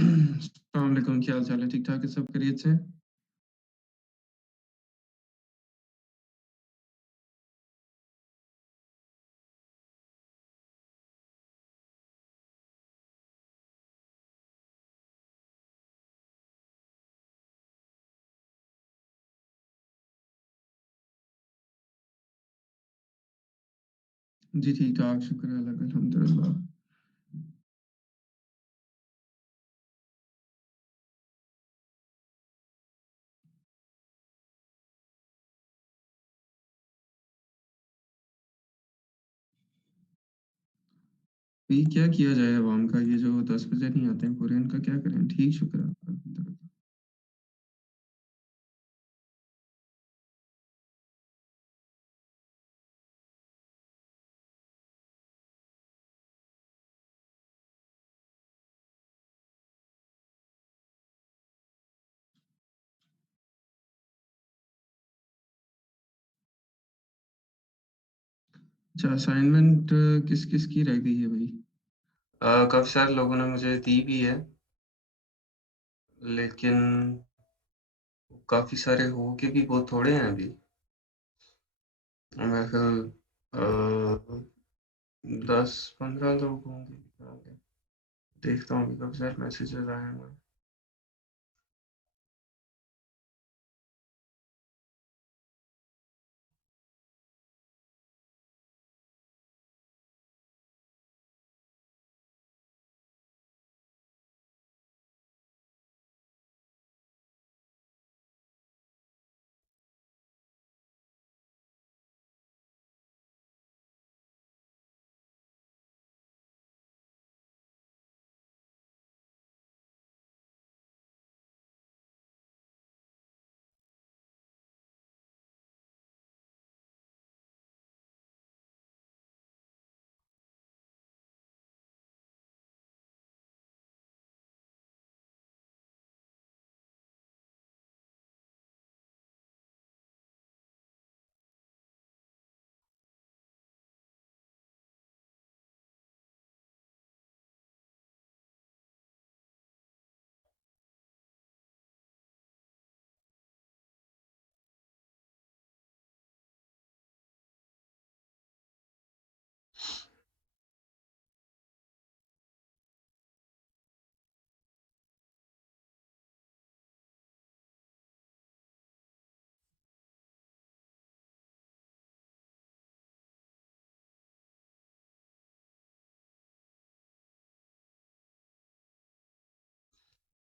अस्सलाम वालेकुम, क्या हाल-चाल है? ठीक-ठाक है, सब खैरियत से? जी, ठीक-ठाक, शुक्र है अल्लाह का, अल्हम्दुलिल्लाह। ये क्या किया जाए अवाम का, ये जो 10 बजे नहीं आते हैं पूरे, इनका क्या करें? ठीक, शुक्र है अल्हम्दुलिल्लाह। अच्छा, असाइनमेंट किस-किस की रह गई है भई? काफ़ी सारे लोगों ने मुझे दी भी है, लेकिन काफ़ी सारे हो के भी बहुत थोड़े हैं अभी। मेरे ख़्याल 10-15 लोग होंगे। देखता हूँ अभी काफ़ी सारे मैसेजेस आए हैं मुझे।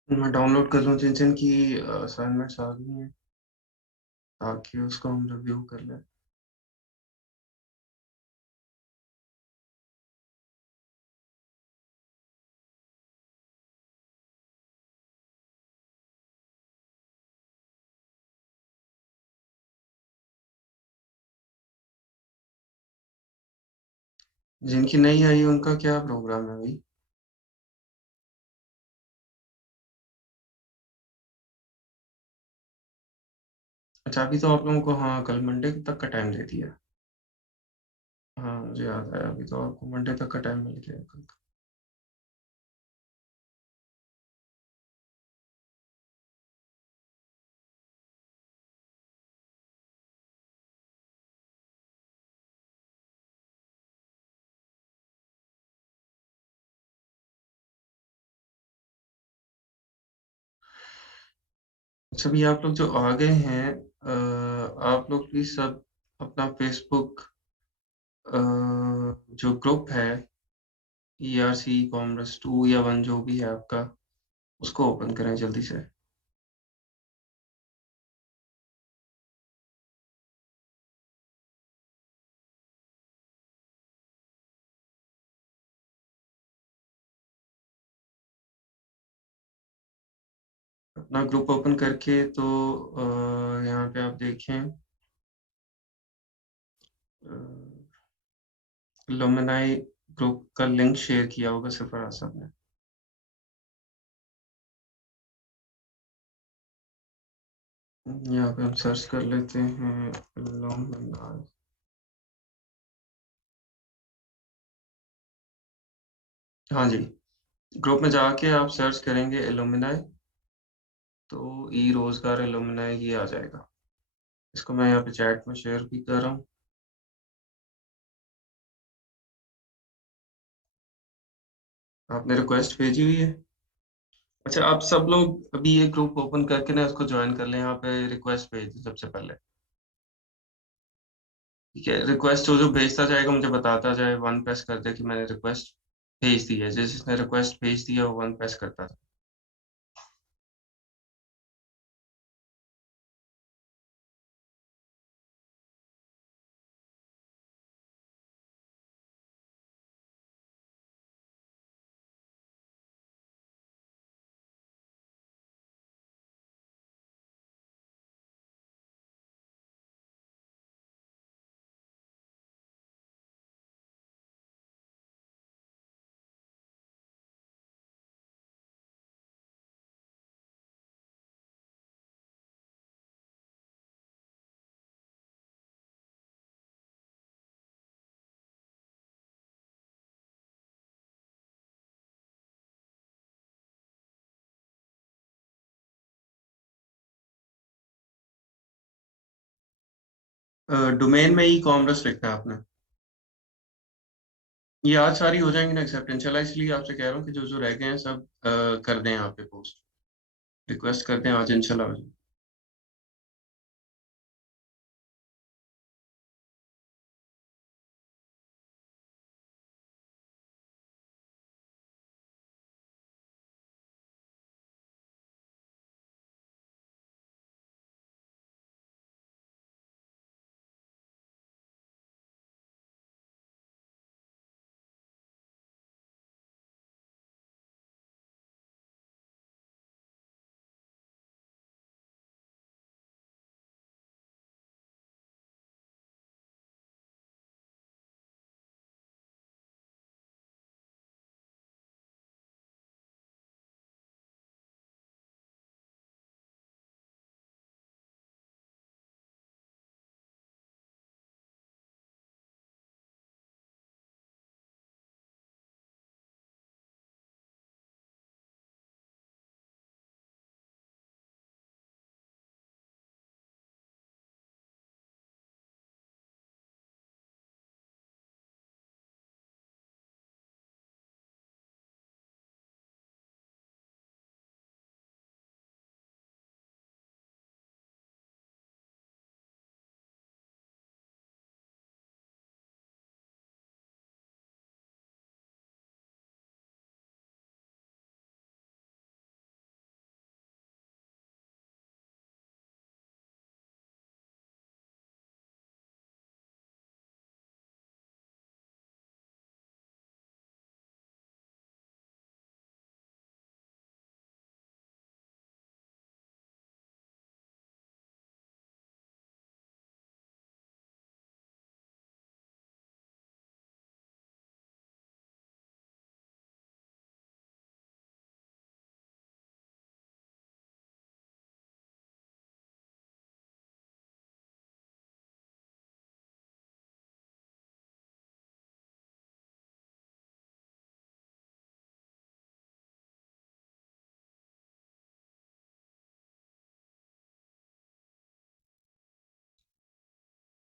मैं डाउनलोड कर लूँ जिन-जिन की असाइनमेंट्स आ गई हैं, ताकि उसको हम रिव्यू कर लें। जिनकी नहीं आई उनका क्या प्रोग्राम है भई? अच्छा, अभी तो आप लोगों को हाँ, कल मंडे तक का टाइम दे दिया। हाँ, मुझे याद आया, अभी तो आपको मंडे तक का टाइम मिल गया है कल का। अच्छा, अभी आप लोग जो आ गए हैं आप लोग प्लीज़ सब अपना फ़ेसबुक अ, जो ग्रुप है ईआरसी कॉमर्स 2 या 1 जो भी है आपका, उसको ओपन करें जल्दी से। अपना ग्रुप ओपन करके तो यहाँ पे आप देखें अ, लुमिनाई ग्रुप का लिंक शेयर किया होगा सरफराज साहब ने। यहाँ पे हम सर्च कर लेते हैं लुमिनाई। हाँ जी। ग्रुप में जाके आप सर्च करेंगे एलुमनाई, तो ई-रोज़गार एलुमनाई ही आ जाएगा। इसको मैं यहाँ पे चैट में शेयर भी कर रहा हूँ। आपने रिक्वेस्ट भेजी हुई है? अच्छा, आप सब लोग अभी ये ग्रुप ओपन करके ना इसको जॉइन कर लें, यहाँ पे रिक्वेस्ट भेज दें सबसे पहले। ठीक है? रिक्वेस्ट जो-जो भेजता जाएगा मुझे बताता जाए, 1 प्रेस कर दे कि मैंने रिक्वेस्ट भेज दी है। जिस-जिसने रिक्वेस्ट भेज दी है वो 1 प्रेस करता जाए। डोमेन में ई-कॉमर्स लिखना है आपने। ये आज सारी हो जाएँगी ना एक्सेप्ट इंशाल्लाह, इसलिए आपसे कह रहा हूँ कि जो-जो रह गए हैं सब कर दें यहाँ पे पोस्ट। रिक्वेस्ट कर दें आज इंशाल्लाह हो जाए।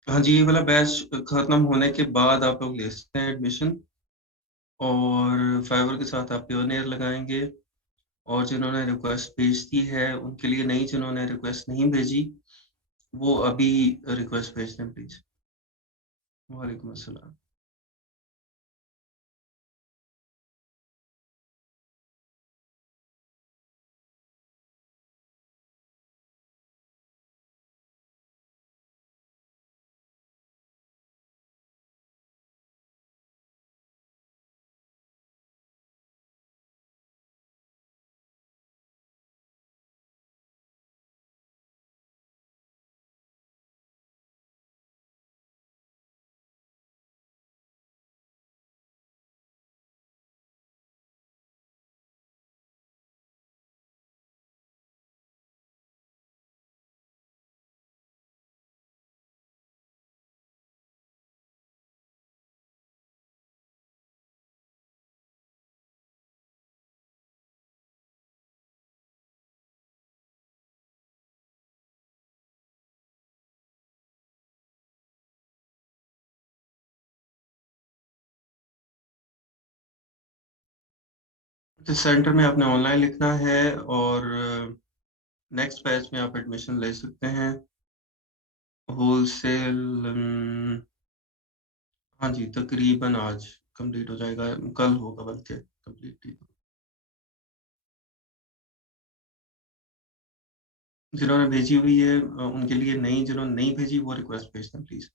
हाँ जी, ये वाला बैच खत्म होने के बाद आप लोग ले सकते हैं एडमिशन, और फाइवर के साथ आप पियोनियर लगाएँगे, और जिन्होंने रिक्वेस्ट भेज दी है उनके लिए नहीं, जिन्होंने रिक्वेस्ट नहीं भेजी, वो अभी रिक्वेस्ट भेज दें प्लीज़। वालेकुम अस्सलाम। तो सेंटर में आपने ऑनलाइन लिखना है और नेक्स्ट बैच में आप एडमिशन ले सकते हैं। होलसेल हाँ जी, तकरीबन आज कंप्लीट हो जाएगा, कल होगा बल्कि कंप्लीट। जिन्होंने भेजी हुई है उनके लिए नहीं, जिन्होंने नहीं भेजी वो रिक्वेस्ट भेज दें प्लीज़।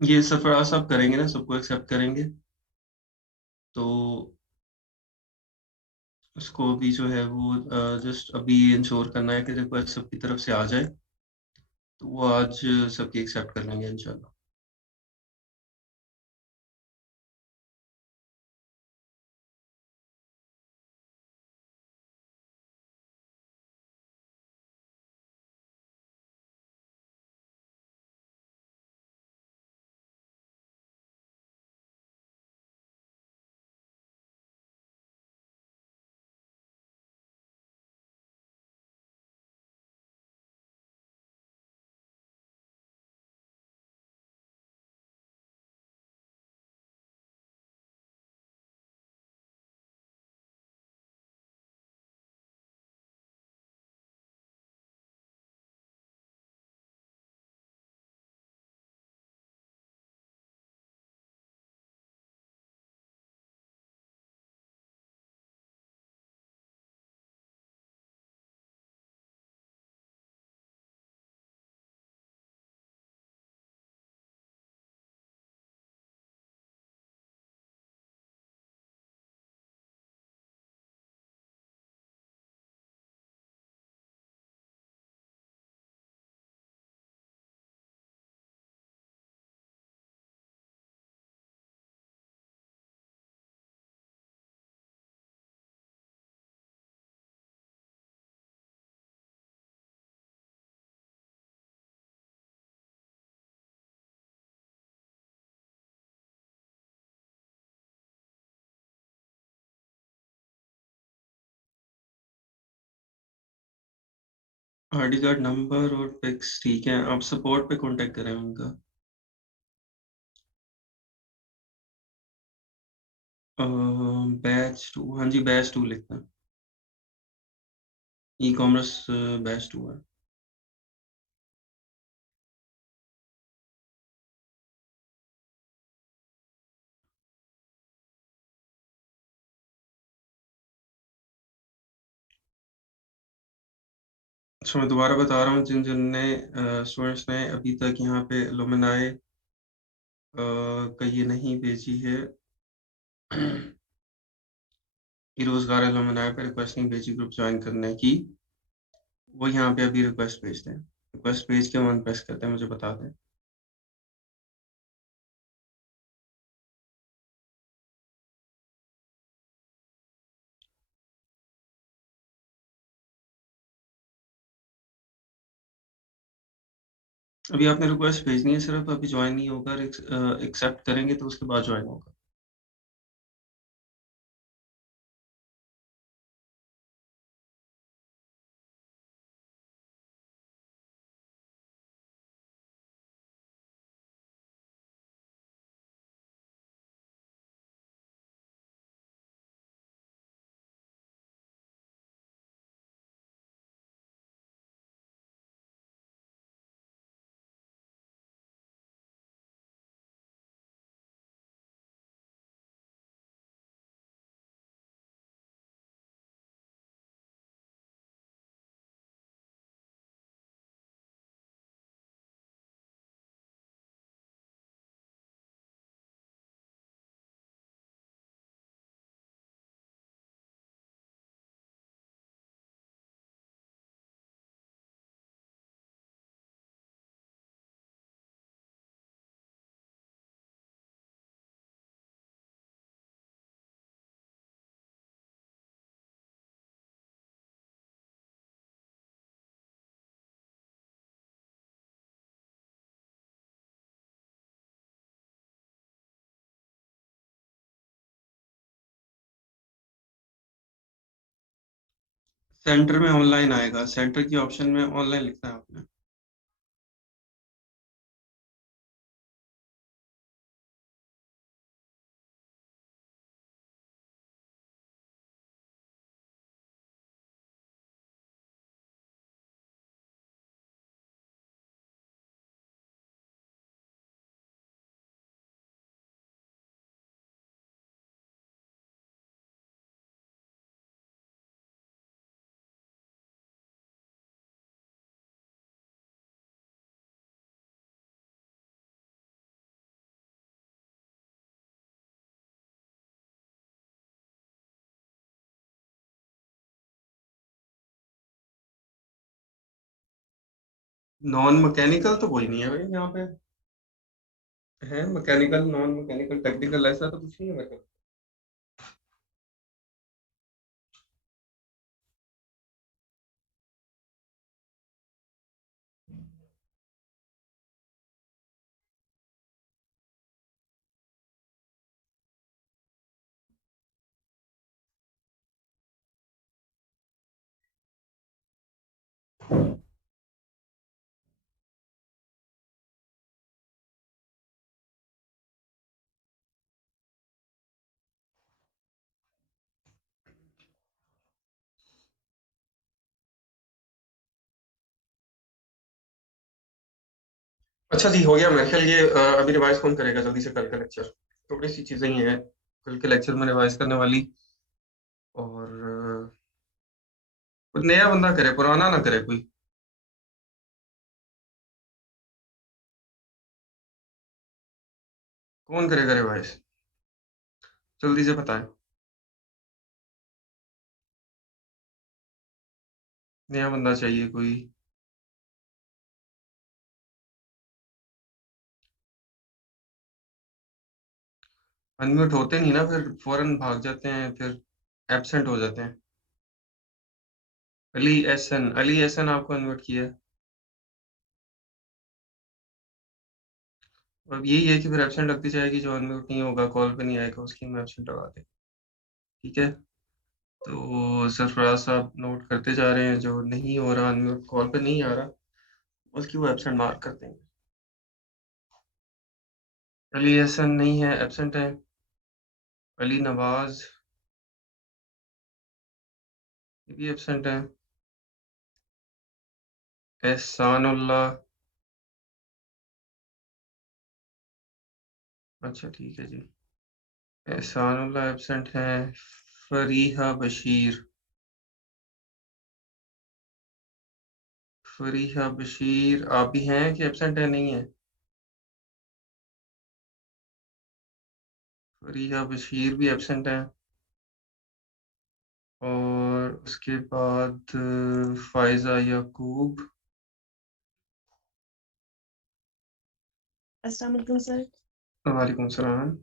ये सरफराज साहब करेंगे ना, सबको एक्सेप्ट करेंगे? तो उसको अभी जो है वो जस्ट अभी इंश्योर करना है कि रिक्वेस्ट सबकी तरफ से आ जाए, तो वो आज सबकी एक्सेप्ट कर लेंगे इंशाल्लाह। आईडी कार्ड नंबर और पिक्स ठीक है, आप सपोर्ट पे कांटेक्ट करें उनका। बैच 2, हाँ जी बैच 2 लिखना। ई कॉमर्स बैच 2 है। अच्छा मैं दोबारा बता रहा हूँ, जिन जिन ने स्टूडेंट्स ने अभी तक यहाँ पे एलुमनाई का ये नहीं भेजी है कि रोजगार एलुमनाई पे रिक्वेस्ट नहीं भेजी ग्रुप ज्वाइन करने की, वो यहाँ पे अभी रिक्वेस्ट भेज दें। रिक्वेस्ट भेज के वन प्रेस करते हैं, मुझे बता दें। अभी आपने रिक्वेस्ट भेजनी है सिर्फ, अभी ज्वाइन नहीं होगा, एक्सेप्ट करेंगे तो उसके बाद ज्वाइन होगा। सेंटर में ऑनलाइन आएगा, सेंटर की ऑप्शन में ऑनलाइन लिखना है आपने। नॉन मैकेनिकल तो कोई नहीं है भाई यहाँ पे। है मैकेनिकल, नॉन मैकेनिकल, टेक्निकल, ऐसा तो कुछ नहीं है मतलब। अच्छा जी, हो गया मेरे ख्याल ये। अभी रिवाइज कौन करेगा जल्दी से कल का लेक्चर? थोड़ी सी चीजें ही हैं कल के लेक्चर में रिवाइज करने वाली। और कोई नया बंदा करे, पुराना ना करे कोई। कौन करेगा रिवाइज? जल्दी से बताएं। नया बंदा चाहिए कोई। अनम्यूट होते नहीं ना, फिर फौरन भाग जाते हैं, फिर एब्सेंट हो जाते हैं। अली एहसन आपको अनम्यूट किया है। अब यही है कि फिर एब्सेंट लगती जाएगी, जो अनम्यूट नहीं होगा, कॉल पे नहीं आएगा, उसकी हम एब्सेंट लगा दें। ठीक है। तो सरफराज साहब नोट करते जा रहे हैं, जो नहीं हो रहा अनम्यूट, कॉल पे नहीं आ रहा, उसकी वो एब्सेंट मार्क कर देंगे। अली एहसन नहीं है, एब्सेंट है। अली नवाज, ये भी एब्सेंट है। एहसानुल्लाह। अच्छा ठीक है जी। एहसानुल्लाह एब्सेंट है। फरीहा बशीर। फरीहा बशीर आप भी हैं कि एब्सेंट है, नहीं है? फरीहा बशीर भी एब्सेंट है। और उसके बाद फायजा याकूब। अस्सलाम वालेकुम सर। वालेकुम सलाम।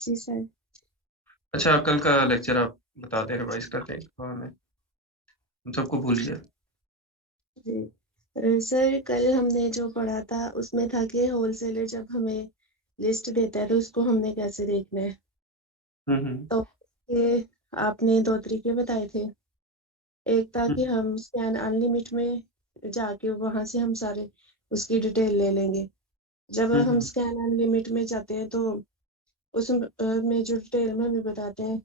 जी सर। अच्छा, कल का लेक्चर आप बता दें, रिवाइज करते हैं में। हम सबको भूल गया। जी सर, कल हमने जो पढ़ा था उसमें था कि होलसेलर जब हमें लिस्ट देता है तो उसको हमने कैसे देखना है। हम्म। तो ये आपने दो तरीके बताए थे। एक था कि हम्म। हम स्कैन अनलिमिट में जाके वहां से हम सारे उसकी डिटेल ले लेंगे। जब हम हम्म। स्कैन अनलिमिट में जाते हैं तो उस में जो डिटेल में हमें बताते हैं,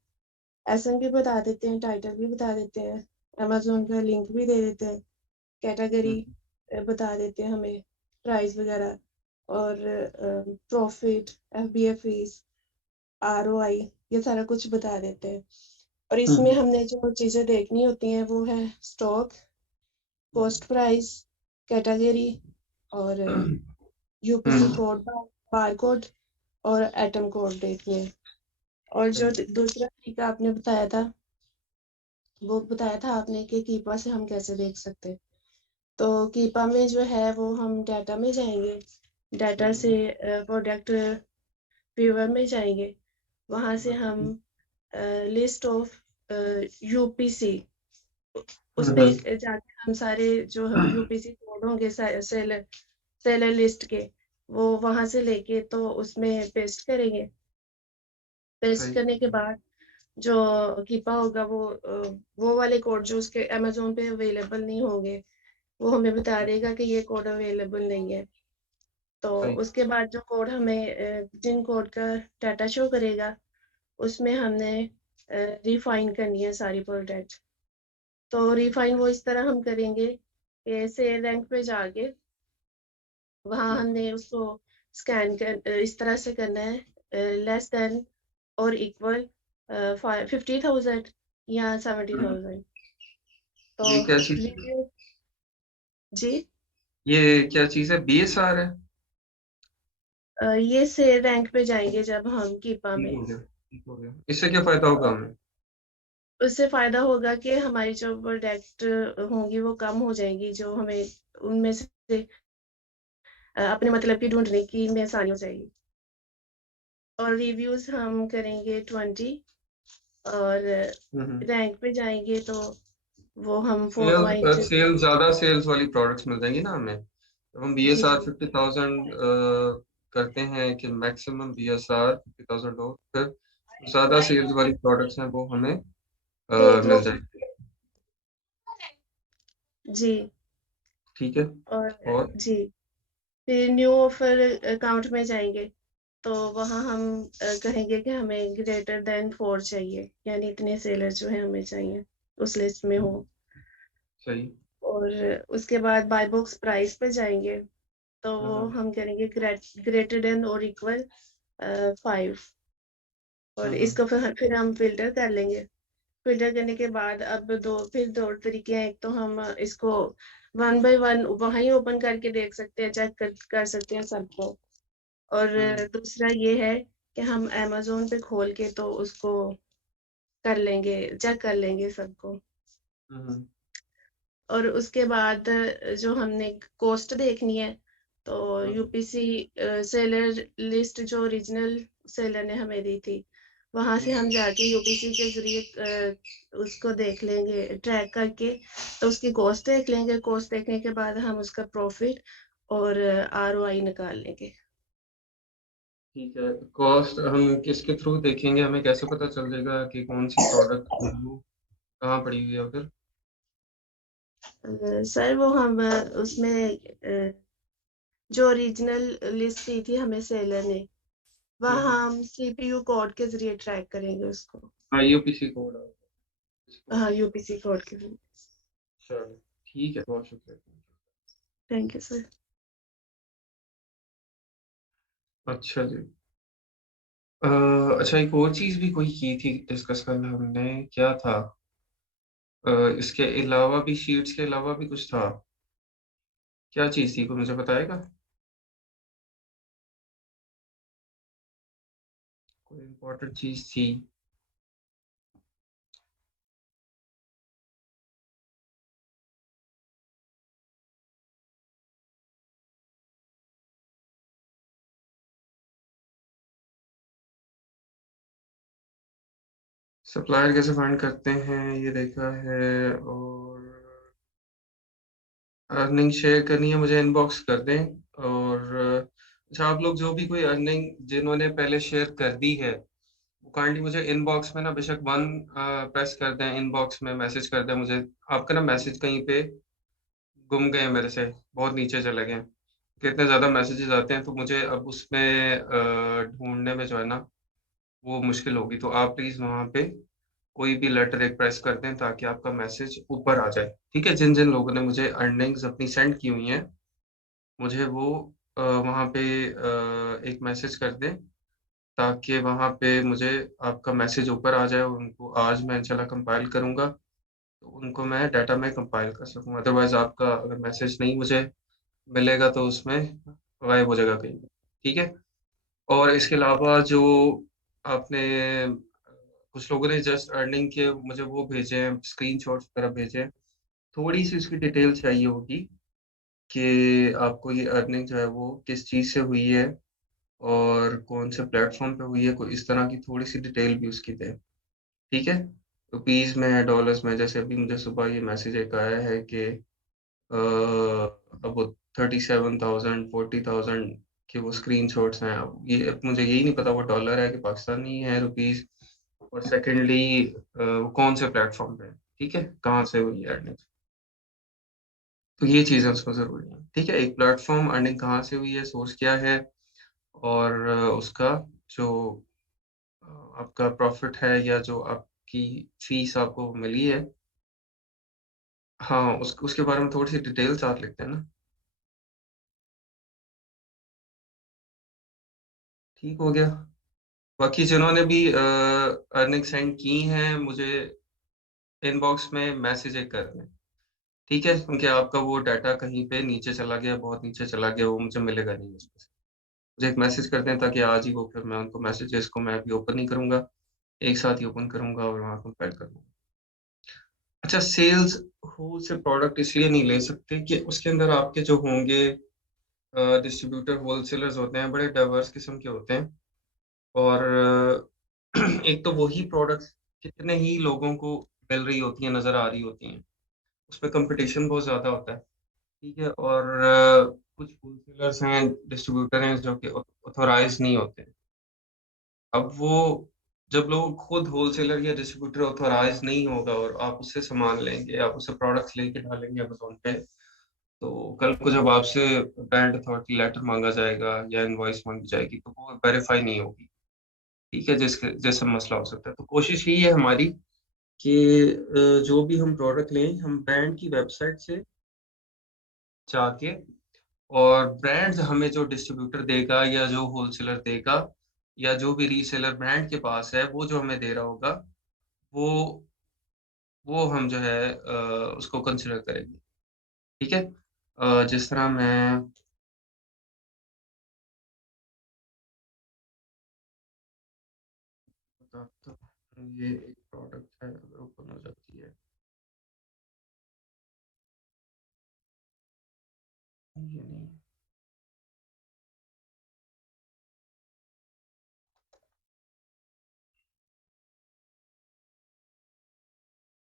एसएन भी बता देते हैं, टाइटल भी बता देते हैं, अमेजोन का लिंक भी दे देते हैं, कैटेगरी हम्म। बता देते हैं हमें, प्राइस वगैरह, और प्रॉफिट, एफबीएफ फीस, आरओआई, ये सारा कुछ बता देते हैं। और इसमें हम्म। हमने जो चीज़ें देखनी होती हैं वो है स्टॉक, कॉस्ट प्राइस, कैटेगरी, और यूपीसी हम्म। कोड, बार कोड, और एटम कोड देखने हैं। और जो दूसरा तरीका आपने बताया था, वो बताया था आपने कि कीपा से हम कैसे देख सकते हैं। तो कीपा में जो है वो हम डाटा में जाएंगे, डाटा से प्रोडक्ट व्यूअर में जाएंगे, वहाँ से हम लिस्ट ऑफ यूपीसी, उस पे जाके हम सारे जो यूपीसी कोड होंगे सेलर सेलर लिस्ट के, वो वहाँ से लेके तो उसमें पेस्ट करेंगे। पेस्ट सही। करने के बाद जो कीपा होगा वो वाले कोड जो उसके अमेजोन पे अवेलेबल नहीं होंगे, वो हमें बता देगा कि ये कोड अवेलेबल नहीं है। तो सही। उसके बाद जो कोड हमें जिन कोड का डाटा शो करेगा, उसमें हमने रिफाइन करनी है सारी प्रोडक्ट। तो रिफाइन वो इस तरह हम करेंगे कि सेल रैंक पे जाके वहाँ हम्म। हमने उसको स्कैन कर इस तरह से करना है, लेस देन और इक्वल 50,000 या हम्म। 70,000। तो ये क्या चीज है? रिव्यू, जी, ये क्या चीज है, बीएसआर है? ये सेल रैंक पे जाएंगे जब हम कीपा ठीक में। हो गया, ठीक हो गया। इससे क्या फायदा होगा हमें? उससे फ़ायदा होगा कि हमारी जो प्रोडक्ट होंगी वो कम हो जाएँगी, जो हमें उनमें से अपने मतलब की ढूँढने की में आसानी हो जाएगी। और रिव्यूज़ हम करेंगे 20 और हुँ, हुँ। रैंक पे जाएँगे तो वो हम सेल ज़्यादा सेल्स वाली प्रोडक्ट्स मिल जाएँगी ना हमें। तो हम जी, बीएसआर जी। 50,000 करते हैं कि मैक्सिमम बीएसआर 50,000 हो, फिर ज़्यादा सेल्स वाली प्रोडक्ट्स हैं वो हमें वो मिल जाएँगी। जी ठीक है? और और जी, फिर न्यू ऑफ़र अकाउंट में जाएँगे, तो वहाँ हम कहेंगे कि हमें ग्रेटर दैन 4 चाहिए, यानी इतने सेलर जो हैं हमें चाहिए, उस लिस्ट में हुँ, हो। सही। और उसके बाद बाय बॉक्स प्राइस पे जाएँगे, तो हाँ, वो हाँ। हम करेंगे ग्रेटर दैन और इक्वल 5 और हुँ, हुँ। इसको फिर हम फ़िल्टर कर लेंगे। फ़िल्टर करने के बाद अब 2 तरीके हैं, एक तो हम इसको वन बाय वन वहीं ओपन करके देख सकते हैं, चेक कर सकते हैं सबको। और हुँ, हुँ। दूसरा ये है कि हम अमेज़न पे खोल के तो उसको कर लेंगे, चेक कर लेंगे सबको। हुँ, हुँ। और उसके बाद जो हमने कॉस्ट देखनी है, तो हुँ, यूपीसी सेलर लिस्ट जो ओरिजिनल सेलर ने हमें दी थी, वहाँ से हुँ। हम जाके यूपीसी के ज़रिए उसको देख लेंगे ट्रैक करके, तो उसकी कॉस्ट देख लेंगे, कॉस्ट देखने के बाद हम उसका प्रॉफ़िट और आरओआई निकाल लेंगे। ठीक है, कॉस्ट हम किसके थ्रू देखेंगे? हमें कैसे पता चल जाएगा कि कौन-सी प्रोडक्ट वैल्यू कहाँ पड़ी हुई है फिर? सर वो हम उसमें जो ओरिजिनल लिस्ट दी थी हमें सेलर ने, हुँ, वहाँ हुँ। हम सीपीयू कोड के ज़रिए ट्रैक करेंगे उसको। हाँ, यूपीसी कोड है इसको। हाँ, यूपीसी कोड के ज़रिए। चलो, ठीक है, बहुत शुक्रिया। Thank you sir. अच्छा जी। अ, अच्छा एक और चीज़ भी कोई की थी डिस्कस कल हमने, क्या था? इसके अलावा भी शीट्स के अलावा भी कुछ था। क्या चीज़ थी, कोई मुझे बताएगा? कोई इम्पोर्टेंट चीज़ थी। सप्लायर कैसे फाइंड करते हैं, ये देखा है और अर्निंग शेयर करनी है मुझे इनबॉक्स कर दें और अच्छा आप लोग जो भी कोई अर्निंग जिन्होंने पहले शेयर कर दी है, वो काइंडली मुझे इनबॉक्स में ना बेशक 1 प्रेस कर दें, इनबॉक्स में मैसेज कर दें मुझे। आपका ना मैसेज कहीं पे गुम गए हैं मेरे से, बहुत नीचे चले गए हैं। कि इतने ज़्यादा मैसेजेस आते हैं तो मुझे अब उसमें ढूँढने में जो है ना, वो मुश्किल होगी। तो आप प्लीज़ वहाँ पे कोई भी लेटर एक प्रेस कर दें ताकि आपका मैसेज ऊपर आ जाए। ठीक है? जिन-जिन लोगों ने मुझे अर्निंग्स अपनी सेंड की हुई हैं, मुझे वो वहाँ पे एक मैसेज कर दें ताकि वहाँ पे मुझे आपका मैसेज ऊपर आ जाए और उनको आज मैं इंशाल्लाह कंपाइल करूँगा, तो उनको मैं डाटा में कंपाइल कर सकूँ। अदरवाइज़ आपका अगर मैसेज नहीं मुझे मिलेगा तो उसमें गायब हो जाएगा कहीं पे, ठीक है? और इसके अलावा जो आपने कुछ लोगों ने जस्ट अर्निंग के मुझे वो भेजे हैं, स्क्रीनशॉट्स वगैरह भेजे हैं। थोड़ी-सी उसकी डिटेल चाहिए होगी कि आपको ये अर्निंग जो है वो किस चीज़ से हुई है और कौन से प्लेटफ़ॉर्म पे हुई है, कोई इस तरह की थोड़ी-सी डिटेल भी उसकी दें, ठीक है? रुपीज़ में, डॉलर्स में, जैसे अभी मुझे सुबह ये मैसेज एक आया है कि अब वो 37,000 40,000 के वो स्क्रीनशॉट्स हैं। अब ये अब मुझे यही नहीं पता वो डॉलर है कि पाकिस्तानी है रुपीज़ और सेकंडली वो कौन से प्लेटफ़ॉर्म पे है, ठीक है? कहाँ से हुई है अर्निंग। तो ये चीज़ें उसमें ज़रूरी हैं, ठीक है? एक प्लेटफ़ॉर्म अर्निंग कहाँ से हुई है, सोर्स क्या है और उसका जो अ, आपका प्रॉफ़िट है या जो आपकी फ़ीस आपको मिली है हाँ, उसके बारे में थोड़ी-सी डिटेल साथ लिखते हैं ना, ठीक हो गया। बाकी जिन्होंने भी अर्निंग सेंड की हैं, मुझे इनबॉक्स में मैसेज एक कर दें, ठीक है? क्योंकि आपका वो डाटा कहीं पे नीचे चला गया, बहुत नीचे चला गया, वो मुझे मिलेगा नहीं उसमें से। मुझे एक मैसेज कर दें ताकि आज ही वो फिर मैं उनको मैसेजेस को मैं अभी ओपन नहीं करूँगा, एक साथ ही ओपन करूँगा और वहाँ कंपाइल करूँगा। अच्छा, सेल्स हो से प्रोडक्ट इसलिए नहीं ले सकते कि उसके अंदर आपके जो होंगे डिस्ट्रीब्यूटर, होलसेलर्स होते हैं, बड़े डाइवर्स किस्म के होते हैं। और एक तो वही प्रोडक्ट्स कितने ही लोगों को मिल रही होती हैं, नज़र आ रही होती हैं। उसपे कॉम्पिटिशन बहुत ज़्यादा होता है, ठीक है? और कुछ होलसेलर्स हैं, डिस्ट्रीब्यूटर हैं जो कि ऑथराइज़्ड नहीं होते हैं। अब वो जब लोग खुद होलसेलर या डिस्ट्रीब्यूटर ऑथराइज़ नहीं होगा और आप उससे सामान लेंगे, आप उससे प्रोडक्ट्स लेके डालेंगे अमेज़न पे, तो कल को जब आपसे ब्रांड अथॉरिटी लेटर माँगा जाएगा या इनवॉइस माँगी जाएगी, तो वो वेरीफ़ाई नहीं होगी, ठीक है? जैसे मसला हो सकता है। तो कोशिश यही है हमारी कि जो भी हम प्रोडक्ट लें, हम ब्रांड की वेबसाइट से जाके, और ब्रांड हमें जो डिस्ट्रीब्यूटर देगा या जो होलसेलर देगा या जो भी रीसेलर ब्रांड के पास है, वो जो हमें दे रहा होगा, वो हम जो है उसको कंसीडर करेंगे, ठीक है? जिस तरह मैं बताता हूँ, ये एक प्रोडक्ट है, अगर ओपन हो जाती है, ये नहीं,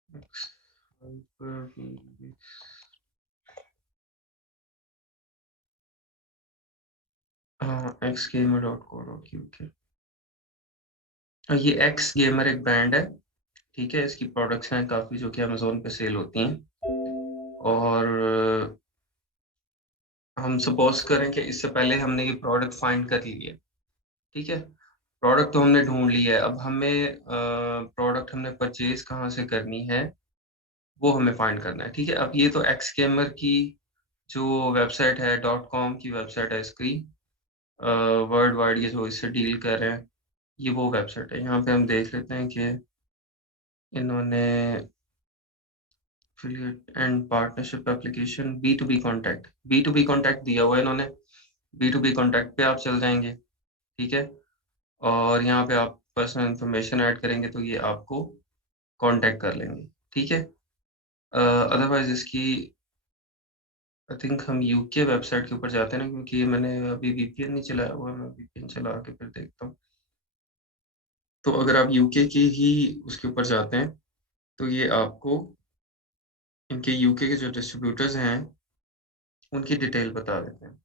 एक्स हाइपर हाँ, xgamer.co, ओके, ओके। ये एक्स गेमर एक ब्रांड है, ठीक है? इसकी प्रोडक्ट्स हैं काफ़ी जो कि अमेज़न पे सेल होती हैं। और हम सपोज़ करें कि इससे पहले हमने ये प्रोडक्ट फाइंड कर ली है, ठीक है? प्रोडक्ट तो हमने ढूँढ लिया है, अब हमें प्रोडक्ट हमने परचेज़ कहाँ से करनी है, वो हमें फाइंड करना है, ठीक है? अब ये तो एक्स गेमर की जो वेबसाइट है, डॉट कॉम की वेबसाइट है इसकी, अ, वर्ल्ड वाइड ये जो इससे डील कर रहे हैं, ये वो वेबसाइट है। यहाँ पे हम देख लेते हैं कि इन्होंने affiliate and partnership application, B to B contact, B to B contact दिया हुआ है इन्होंने। बी टू बी कॉन्टैक्ट पे आप चल जाएँगे, ठीक है? और यहाँ पे आप पर्सनल इन्फॉर्मेशन ऐड करेंगे तो ये आपको कॉन्टैक्ट कर लेंगे, ठीक है? अदरवाइज़ इसकी आई थिंक हम यूके वेबसाइट के ऊपर जाते हैं ना, क्योंकि ये मैंने अभी वीपीएन नहीं चलाया हुआ है, मैं वीपीएन चला के फिर देखता हूँ। तो अगर आप यूके की ही उसके ऊपर जाते हैं, तो ये आपको इनके यूके के जो डिस्ट्रीब्यूटर्स हैं, उनकी डिटेल बता देते हैं।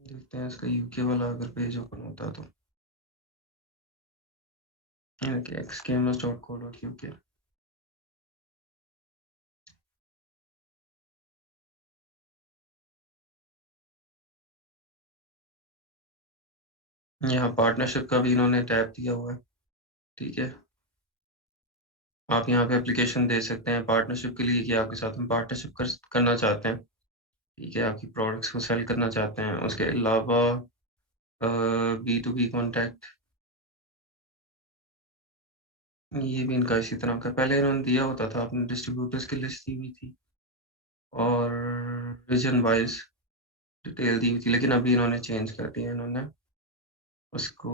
देखते हैं इसका यूके वाला अगर पेज ओपन होता तो। ये xgamers.co.uk। यहाँ पार्टनरशिप का भी इन्होंने टैब दिया हुआ है, ठीक है? आप यहाँ पे एप्लीकेशन दे सकते हैं पार्टनरशिप के लिए कि आपके साथ में पार्टनरशिप करना चाहते हैं, ठीक है? आपकी प्रोडक्ट्स को सेल करना चाहते हैं। उसके अलावा बी टू बी कॉन्टैक्ट, ये भी इनका इसी तरह का पहले इन्होंने दिया होता था, अपने डिस्ट्रीब्यूटर्स की लिस्ट दी हुई थी और रीजन वाइज़ डिटेल दी हुई थी, लेकिन अभी इन्होंने चेंज कर दिया, इन्होंने उसको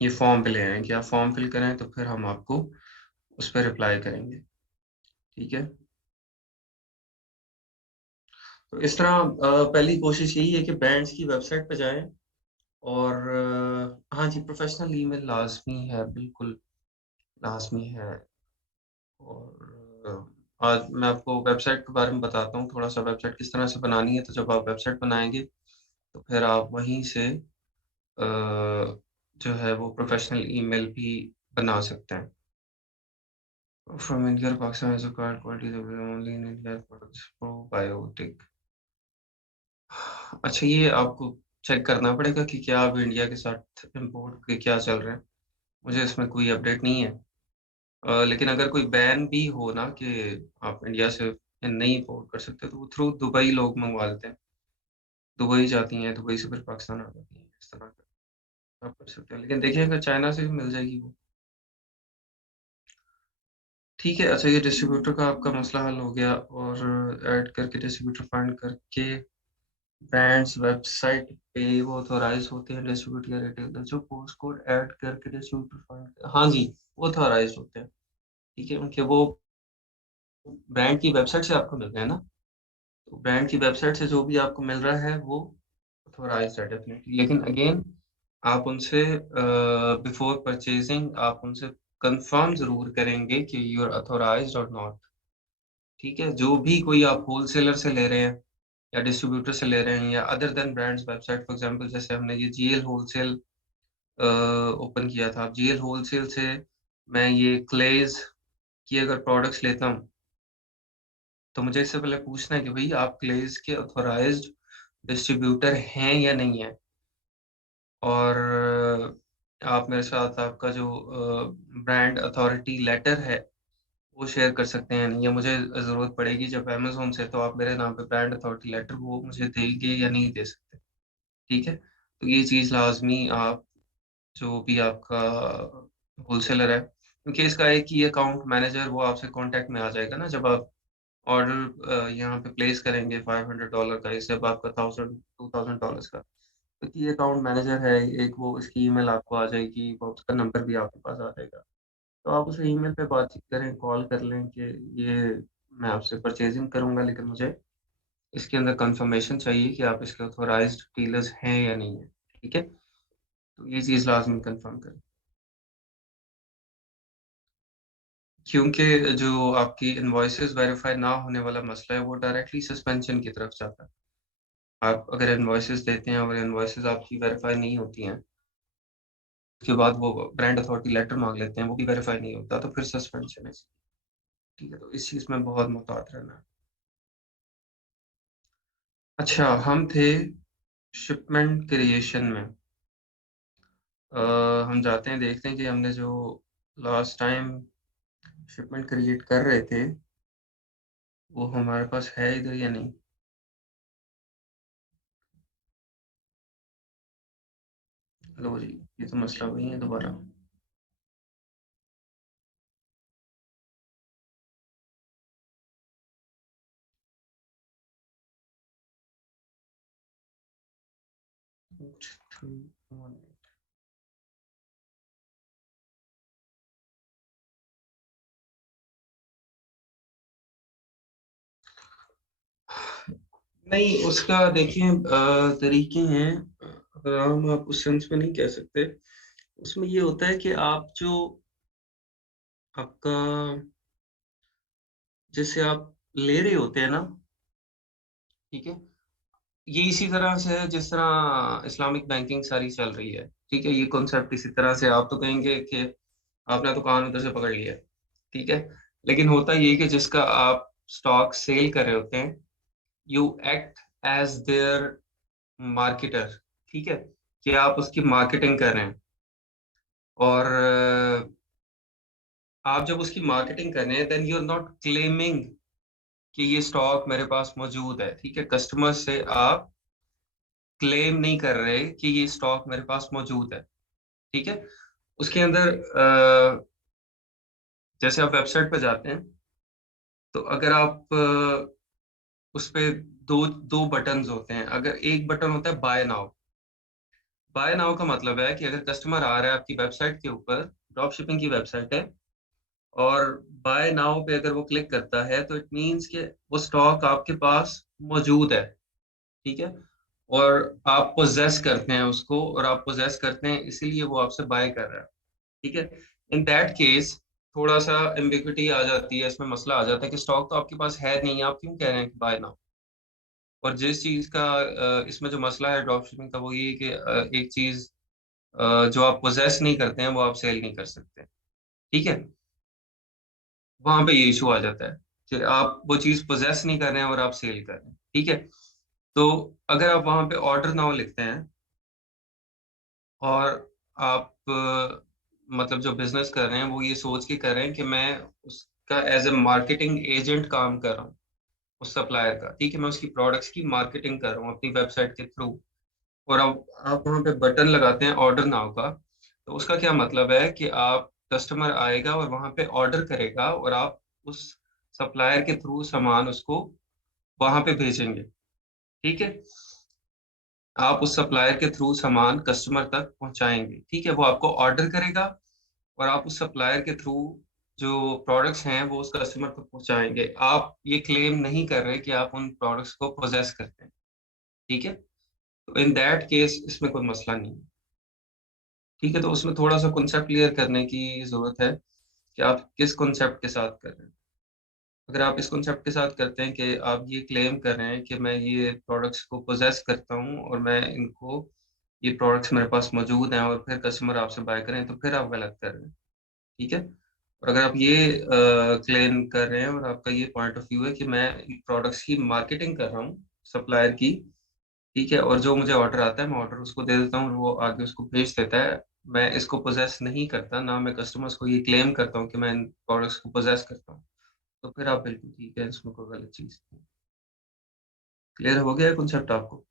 ये फॉर्म पे ले आए हैं कि आप फॉर्म फिल करें तो फिर हम आपको उस पे रिप्लाई करेंगे, ठीक है? तो इस तरह पहली कोशिश यही है कि बैंड्स की वेबसाइट पे जाएँ और हाँ जी, प्रोफ़ेशनल ईमेल लाज़मी है, बिल्कुल लाज़मी है। और आज मैं आपको वेबसाइट के बारे में बताता हूँ, थोड़ा-सा वेबसाइट किस तरह से बनानी है, तो जब आप वेबसाइट बनाएँगे, तो फिर आप वहीं से जो है वो प्रोफ़ेशनल ईमेल भी बना सकते हैं। From India, Pakistan is required quality is available only in India products probiotic. अच्छा, ये आपको चेक करना पड़ेगा कि क्या अब इंडिया के साथ इम्पोर्ट के क्या चल रहा है। मुझे इसमें कोई अपडेट नहीं है। लेकिन अगर कोई बैन भी हो ना कि आप इंडिया से नहीं इम्पोर्ट कर सकते, तो वो थ्रू दुबई लोग मँगवा लेते हैं। दुबई जाती हैं, दुबई से फिर पाकिस्तान आ जाती हैं, इस तरह का आप कर सकते हैं। लेकिन देखिए अगर चाइना से भी मिल जाएगी वो, ठीक है। अच्छा, ये डिस्ट्रीब्यूटर का आपका मसला हल हो गया, और ऐड करके डिस्ट्रीब्यूटर फाइंड करके ब्रांड्स वेबसाइट पे वो ऑथोराइज होते हैं डिस्ट्रीब्यूटर या रिटेलर, जो पोस्ट कोड ऐड करके डिस्ट्रीब्यूटर फाइंड, हाँ जी, वो ऑथोराइज होते हैं। ठीक है, उनके वो ब्रांड की वेबसाइट से आपको मिल रहे हैं ना, तो ब्रांड की वेबसाइट से जो भी आपको मिल रहा है वो ऑथोराइज्ड है डेफिनेटली। लेकिन अगेन आप उनसे बिफोर परचेजिंग आप उनसे कंफर्म जरूर करेंगे कि यू आर ऑथोराइज्ड और नॉट। ठीक है, जो भी कोई आप होलसेलर से ले रहे हैं या डिस्ट्रीब्यूटर से ले रहे हैं या other than brands website, for example जैसे हमने ये जीएल होलसेल ओपन किया था, जीएल होलसेल से मैं ये क्लेज की अगर प्रोडक्ट्स लेता हूँ, तो मुझे इससे पहले पूछना है कि भाई आप क्लेज के ऑथोराइज्ड डिस्ट्रीब्यूटर हैं या नहीं है। और आप मेरे साथ आपका जो ब्रांड अथॉरिटी लेटर है वो शेयर कर सकते हैं, या मुझे ज़रूरत पड़ेगी जब अमेज़न से, तो आप मेरे नाम पे ब्रांड अथॉरिटी लेटर वो मुझे देंगे या नहीं दे सकते। ठीक है? तो ये चीज़ लाज़मी आप, जो भी आपका होलसेलर है, क्योंकि इसका एक ही अकाउंट मैनेजर वो आपसे कॉन्टैक्ट में आ जाएगा ना, जब आप ऑर्डर यहाँ पे प्लेस करेंगे $500 का, इस जब आपका 1000 $2000 का, तो की अकाउंट मैनेजर है एक, वो उसकी ईमेल आपको आ जाएगी, वो उसका नंबर भी आपके पास आ जाएगा। तो आप उसे ईमेल पे बातचीत करें, कॉल कर लें कि ये मैं आपसे परचेज़िंग करूँगा, लेकिन मुझे इसके अंदर कन्फर्मेशन चाहिए कि आप इसके ऑथराइज़्ड डीलर्स हैं या नहीं है। ठीक है? तो ये चीज़ लाज़मी कन्फर्म करें। क्योंकि जो आपकी इनवॉइसेज़ वेरीफ़ाई ना होने वाला मसला है, वो डायरेक्टली सस्पेंशन की तरफ जाता है। आप अगर इनवॉइसेज़ देते हैं और इनवॉइसेज़ आपकी वेरीफ़ाई नहीं होती हैं, उसके बाद वो ब्रांड अथॉरिटी लेटर माँग लेते हैं, वो भी वेरीफ़ाई नहीं होता, तो फिर सस्पेंशन है। ठीक है? तो इस चीज़ में बहुत मुहतात रहना है। अच्छा, हम थे शिपमेंट क्रिएशन में। अ, हम जाते हैं, देखते हैं कि हमने जो लास्ट टाइम शिपमेंट क्रिएट कर रहे थे, वो हमारे पास है इधर या नहीं। लो जी, ये तो मसला वही है दोबारा। नहीं, उसका देखिए तरीके हैं, आराम आप उस सेंस में नहीं कह सकते। उसमें ये होता है कि आप जो आपका, जैसे आप ले रहे होते हैं ना, ठीक है? ये इसी तरह से है जिस तरह इस्लामिक बैंकिंग सारी चल रही है, ठीक है? ये कॉन्सेप्ट इसी तरह से, आप तो कहेंगे कि आपने तो कान उधर से पकड़ लिया, ठीक है? लेकिन होता ये है कि जिसका आप स्टॉक सेल कर रहे होते हैं, you act as their marketer, ठीक है? कि आप उसकी मार्केटिंग कर रहे हैं, और आप जब उसकी मार्केटिंग कर रहे हैं, then you are not claiming कि ये स्टॉक मेरे पास मौजूद है, ठीक है? कस्टमर से आप क्लेम नहीं कर रहे कि ये स्टॉक मेरे पास मौजूद है, ठीक है? उसके अंदर जैसे आप वेबसाइट पर जाते हैं, तो अगर आप उस पे दो दो बटन्स होते हैं। अगर एक बटन होता है बाय नाउ, बाय नाउ का मतलब है कि अगर कस्टमर आ रहा है आपकी वेबसाइट के ऊपर, ड्रॉप शिपिंग की वेबसाइट है, और बाय नाउ पे अगर वो क्लिक करता है, तो इट मीन्स कि वो स्टॉक आपके पास मौजूद है, ठीक है? और आप पोजेस करते हैं उसको, और आप पोजेस करते हैं इसीलिए वो आपसे बाय कर रहा है, ठीक है? इन दैट केस थोड़ा सा एम्बिग्युइटी आ जाती है, इसमें मसला आ जाता है कि स्टॉक तो आपके पास है नहीं, आप क्यों कह रहे हैं कि बाय नाउ। और जिस चीज़ का इसमें जो मसला है ड्रॉप शिपिंग का, वो ये है कि एक चीज़ जो आप पोजेस नहीं करते हैं वो आप सेल नहीं कर सकते, ठीक है? वहां पे ये इशू आ जाता है कि आप वो चीज़ पोजेस नहीं कर रहे हैं और आप सेल कर रहे हैं, ठीक है? तो अगर आप वहां पे ऑर्डर नाउ लिखते हैं, और आप मतलब जो बिजनेस कर रहे हैं वो ये सोच के कर रहे हैं कि मैं उसका एज ए मार्केटिंग एजेंट काम कर रहा हूँ, उस सप्लायर का, ठीक है? मैं उसकी प्रोडक्ट्स की मार्केटिंग कर रहा हूँ अपनी वेबसाइट के थ्रू, और अब आप वहाँ पे बटन लगाते हैं ऑर्डर नाउ का, तो उसका क्या मतलब है कि आप कस्टमर आएगा और वहां पे ऑर्डर करेगा और आप उस सप्लायर के थ्रू सामान उसको वहां पे भेजेंगे। ठीक है, आप उस सप्लायर के थ्रू सामान कस्टमर तक पहुंचाएंगे। ठीक है, वो आपको ऑर्डर करेगा और आप उस सप्लायर के थ्रू जो प्रोडक्ट्स हैं वो उस कस्टमर तक पहुंचाएंगे। आप ये क्लेम नहीं कर रहे कि आप उन प्रोडक्ट्स को पोजेस करते हैं। ठीक है, तो इन दैट केस इसमें कोई मसला नहीं है। ठीक है, तो उसमें थोड़ा सा कॉन्सेप्ट क्लियर करने की जरूरत है कि आप किस कॉन्सेप्ट के साथ कर रहे हैं। अगर आप इस कॉन्सेप्ट के साथ करते हैं कि आप ये क्लेम कर रहे हैं कि मैं ये प्रोडक्ट्स को पोजेस करता हूँ और मैं इनको, ये प्रोडक्ट्स मेरे पास मौजूद हैं और फिर कस्टमर आपसे बाय करें, तो फिर आप गलत कर रहे हैं। ठीक है, और अगर आप ये क्लेम कर रहे हैं और आपका ये पॉइंट ऑफ व्यू है कि मैं इन प्रोडक्ट्स की मार्केटिंग कर रहा हूँ सप्लायर की, ठीक है, और जो मुझे ऑर्डर आता है मैं ऑर्डर उसको दे देता हूँ और वो आगे उसको भेज देता है, मैं इसको पोजेस नहीं करता, ना मैं कस्टमर्स को ये क्लेम करता हूँ कि मैं इन प्रोडक्ट्स को पोजेस करता हूँ, तो फिर आप बिल्कुल ठीक है, इसमें कोई गलत चीज़ नहीं। क्लियर हो गया कॉन्सेप्ट आपको?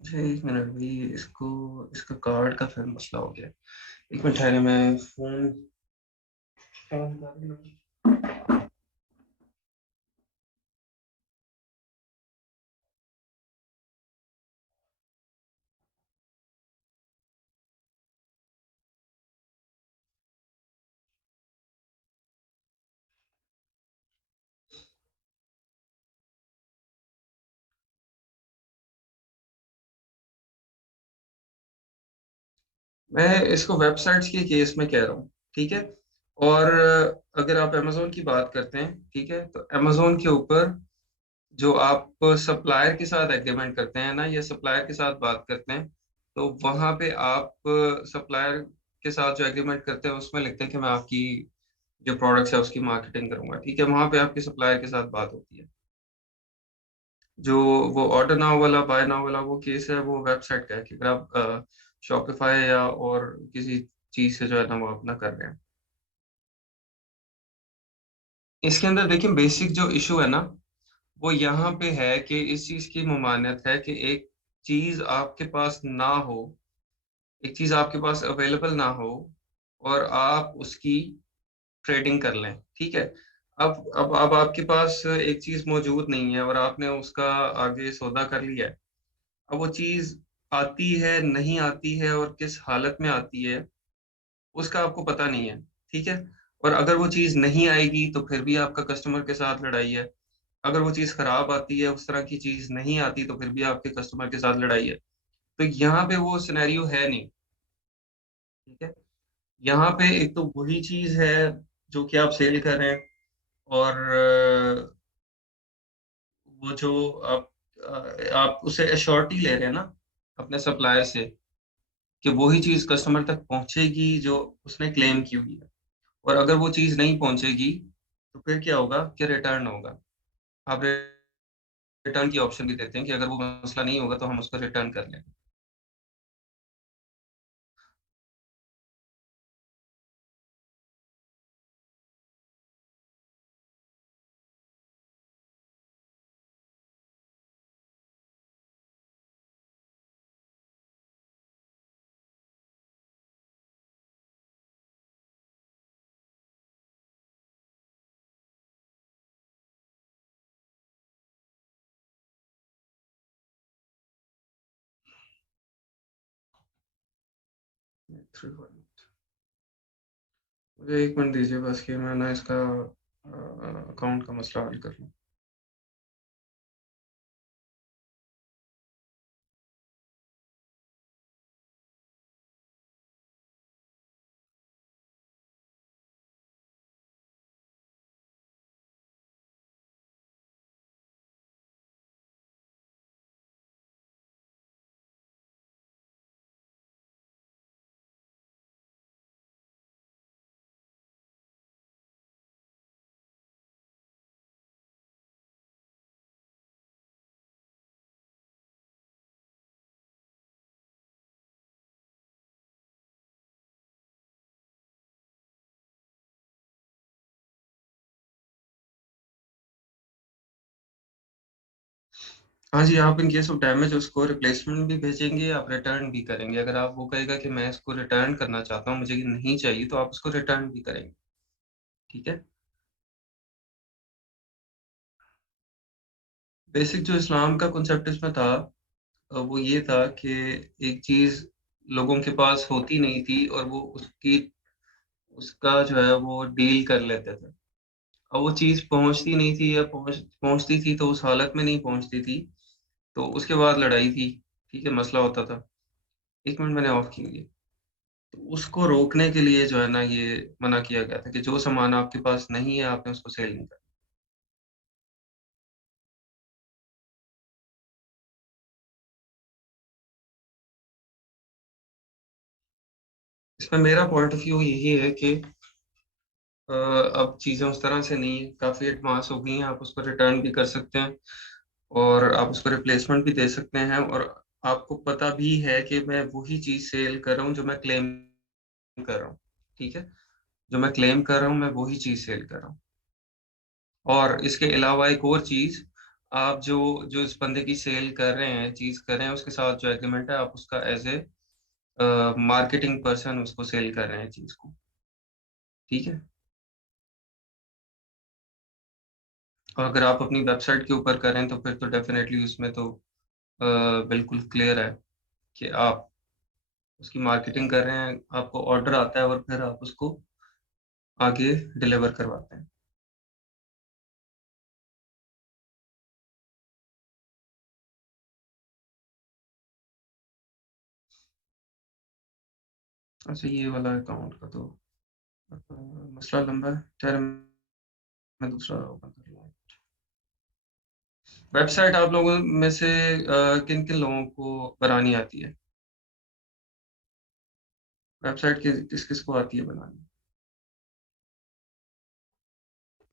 अच्छा, एक मिनट भी, इसको, इसका कार्ड का फिर मसला हो गया। एक मिनट ठहरे, मैं फोन फोन कर लूँ। मैं इसको वेबसाइट्स के केस में कह रहा हूँ। ठीक है, और अगर आप अमेजोन की बात करते हैं, ठीक है, तो अमेजोन के ऊपर जो आप सप्लायर के साथ एग्रीमेंट करते हैं ना, या सप्लायर के साथ बात करते हैं, तो वहां पे आप सप्लायर के साथ जो एग्रीमेंट करते हैं उसमें लिखते हैं कि मैं आपकी जो प्रोडक्ट्स है उसकी मार्केटिंग करूंगा। ठीक है, वहां पे आपके सप्लायर के साथ बात होती है। जो वो ऑर्डर नाउ वाला, बाय नाउ वाला वो केस है, वो वेबसाइट का है कि अगर आप शॉपिफाई या और किसी चीज से जो है ना वो अपना कर रहे हैं। इसके अंदर देखिए बेसिक जो इशू है ना, वो यहाँ पे है कि इस चीज की ममानियत है कि एक चीज आपके पास ना हो, एक चीज आपके पास अवेलेबल ना हो और आप उसकी ट्रेडिंग कर लें। ठीक है, अब आपके पास एक चीज मौजूद नहीं है और आपने उसका आगे सौदा कर लिया है। अब वो चीज आती है, नहीं आती है और किस हालत में आती है उसका आपको पता नहीं है। ठीक है, और अगर वो चीज नहीं आएगी तो फिर भी आपका कस्टमर के साथ लड़ाई है। अगर वो चीज खराब आती है, उस तरह की चीज नहीं आती, तो फिर भी आपके कस्टमर के साथ लड़ाई है। तो यहाँ पे वो सिनेरियो है नहीं। ठीक है, यहाँ पे एक तो वही चीज है जो कि आप सेल कर रहे हैं, और वो जो आप आप उसे एश्योरिटी ले रहे हैं ना अपने सप्लायर से कि वही चीज कस्टमर तक पहुंचेगी जो उसने क्लेम की हुई है। और अगर वो चीज नहीं पहुंचेगी तो फिर क्या होगा कि रिटर्न होगा। आप रिटर्न की ऑप्शन भी देते हैं कि अगर वो मसला नहीं होगा तो हम उसको रिटर्न कर लें। मुझे एक मिनट दीजिए बस कि मैं ना इसका अकाउंट का मसला हल कर लूँ। हाँ जी, आप इन केस ऑफ डैमेज उसको रिप्लेसमेंट भी भेजेंगे, आप रिटर्न भी करेंगे। अगर आप वो कहेगा कि मैं इसको रिटर्न करना चाहता हूँ, मुझे ये नहीं चाहिए, तो आप उसको रिटर्न भी करेंगे, ठीक है? बेसिक जो इस्लाम का कॉन्सेप्ट इसमें था वो ये था कि एक चीज़ लोगों के पास होती नहीं थी और वो उसका जो है वो डील कर लेते थे। अब वो चीज़ पहुँचती नहीं थी या पहुँचती थी तो उस हालत में नहीं पहुँचती थी, तो उसके बाद लड़ाई थी, ठीक है? मसला होता था। 1 मिनट मैंने ऑफ की हुई है। तो उसको रोकने के लिए जो है ना ये मना किया गया था कि जो सामान आपके पास नहीं है, आपने उसको सेल नहीं करना। इसमें मेरा पॉइंट ऑफ व्यू यही है कि अब चीज़ें उस तरह से नहीं है, काफ़ी एडवांस हो गई हैं, आप उसको रिटर्न भी कर सकते हैं और आप उसको रिप्लेसमेंट भी दे सकते हैं और आपको पता भी है कि मैं वही चीज़ सेल कर रहा हूँ जो मैं क्लेम कर रहा हूँ, ठीक है? जो मैं क्लेम कर रहा हूँ, मैं वही चीज़ सेल कर रहा हूँ। और इसके अलावा एक और चीज़, आप जो जो इस बंदे की सेल कर रहे हैं, चीज़ कर रहे हैं, उसके साथ जो एग्रीमेंट है, आप उसका एज़ ए मार्केटिंग पर्सन उसको सेल कर रहे हैं चीज़ को, ठीक है? और अगर आप अपनी वेबसाइट के ऊपर कर रहे हैं, तो फिर तो डेफ़िनेटली उसमें तो अ, बिल्कुल क्लियर है कि आप उसकी मार्केटिंग कर रहे हैं, आपको ऑर्डर आता है और फिर आप उसको आगे डिलीवर करवाते हैं। अच्छा ये वाला अकाउंट का तो मसला लंबा है, खैर मैं दूसरा ओपन कर लूँगा। वेबसाइट आप लोगों में से किन-किन लोगों को बनानी आती है? वेबसाइट किस-किस को आती है बनानी?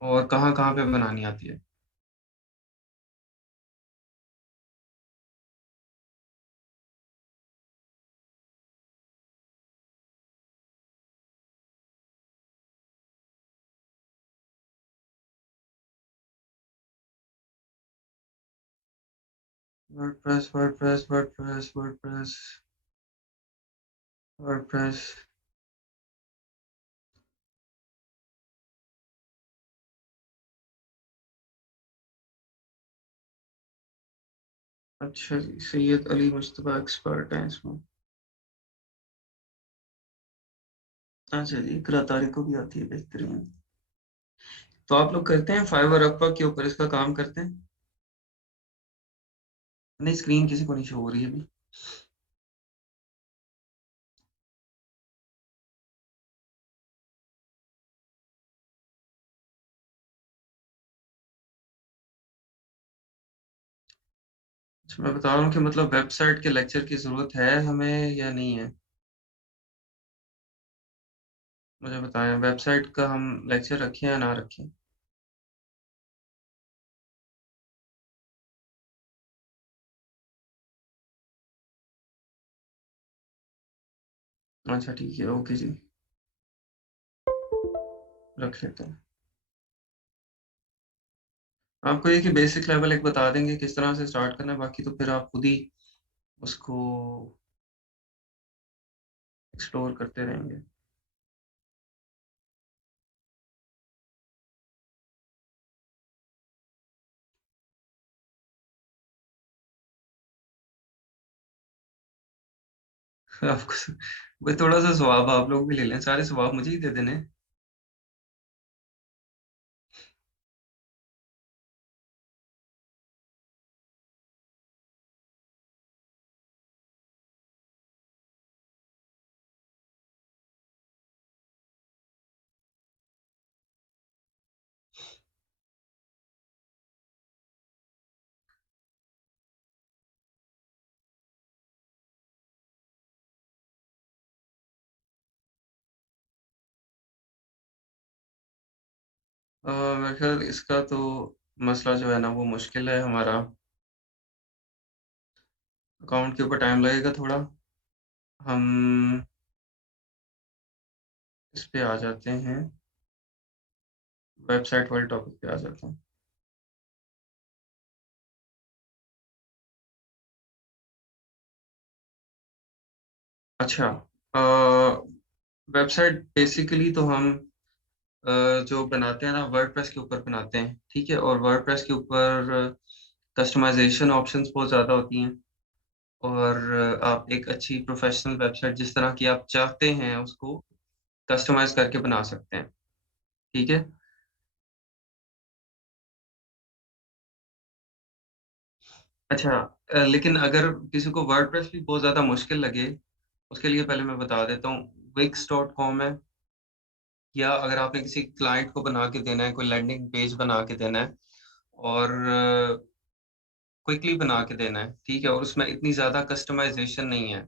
और कहाँ-कहाँ पे बनानी आती है? WordPress WordPress WordPress WordPress WordPress अच्छा जी, सैयद अली मुज्तबा एक्सपर्ट हैं इसमें। अच्छा जी, इकरा तारिक को भी आती है, बेहतरीन। तो आप लोग करते हैं फाइवर अपवर्क के ऊपर इसका काम करते हैं? नहीं, स्क्रीन किसी को नहीं शो हो रही है अभी। अच्छा, मैं बता रहा हूँ कि मतलब वेबसाइट के लेक्चर की ज़रूरत है हमें या नहीं है? मुझे बताएँ वेबसाइट का हम लेक्चर रखें या ना रखें? अच्छा ठीक है, ओके जी, रख लेते हैं। आपको ये कि बेसिक लेवल एक बता देंगे किस तरह से स्टार्ट करना है, बाकी तो फिर आप खुद ही उसको एक्सप्लोर करते रहेंगे। आपको वही थोड़ा-सा स्वाब आप लोग भी ले लें, सारे स्वाब मुझे ही दे देने हैं। मेरे ख़्याल इसका तो मसला जो है ना वो मुश्किल है हमारा, अकाउंट के ऊपर टाइम लगेगा थोड़ा। हम इस पे आ जाते हैं, वेबसाइट वाले टॉपिक पे आ जाते हैं। अच्छा, अ, वेबसाइट बेसिकली तो हम जो बनाते हैं ना वर्डप्रेस के ऊपर बनाते हैं, ठीक है? और वर्डप्रेस के ऊपर कस्टमाइज़ेशन ऑप्शंस बहुत ज़्यादा होती हैं और आप एक अच्छी प्रोफ़ेशनल वेबसाइट जिस तरह की आप चाहते हैं उसको कस्टमाइज़ करके बना सकते हैं, ठीक है? अच्छा, लेकिन अगर किसी को वर्डप्रेस भी बहुत ज़्यादा मुश्किल लगे, उसके लिए पहले मैं बता देता हूँ, विक्स.कॉम है या अगर आपने किसी क्लाइंट को बना के देना है, कोई लैंडिंग पेज बना के देना है और क्विकली बना के देना है, ठीक है? और उसमें इतनी ज़्यादा कस्टमाइज़ेशन नहीं है।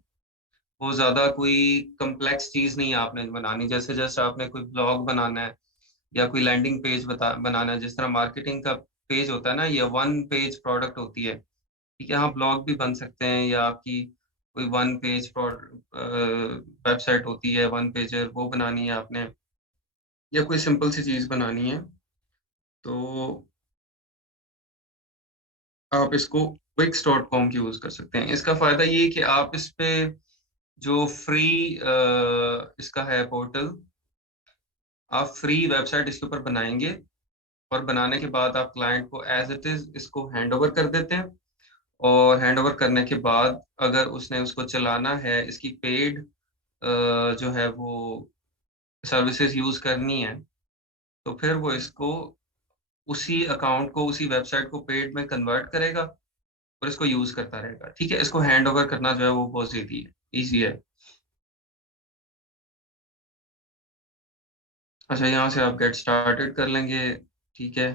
वो ज़्यादा कोई कॉम्प्लेक्स चीज़ नहीं है आपने बनानी, जैसे जस्ट आपने कोई ब्लॉग बनाना है या कोई लैंडिंग पेज बनाना है, जिस तरह मार्केटिंग का पेज होता है ना, ये वन पेज प्रोडक्ट होती है, ठीक है? हाँ, ब्लॉग भी बन सकते हैं या आपकी कोई वन पेज वेबसाइट होती है, वन पेजर वो बनानी है आपने या कोई सिंपल सी चीज़ बनानी है, तो आप इसको wix.com की यूज़ कर सकते हैं। इसका फ़ायदा ये है कि आप इस पे जो फ्री इसका है पोर्टल, आप फ्री वेबसाइट इसके ऊपर बनाएँगे और बनाने के बाद आप क्लाइंट को एज़ इट इज़ इसको हैंडओवर कर देते हैं और हैंडओवर करने के बाद अगर उसने उसको चलाना है, इसकी पेड जो है वो सर्विसेज़ यूज़ करनी है, तो फिर वो इसको उसी अकाउंट को, उसी वेबसाइट को पेड में कन्वर्ट करेगा और इसको यूज़ करता रहेगा, ठीक है? इसको हैंडओवर करना जो है वो बहुत ईज़ी है। अच्छा, यहाँ से आप गेट स्टार्टेड कर लेंगे, ठीक है?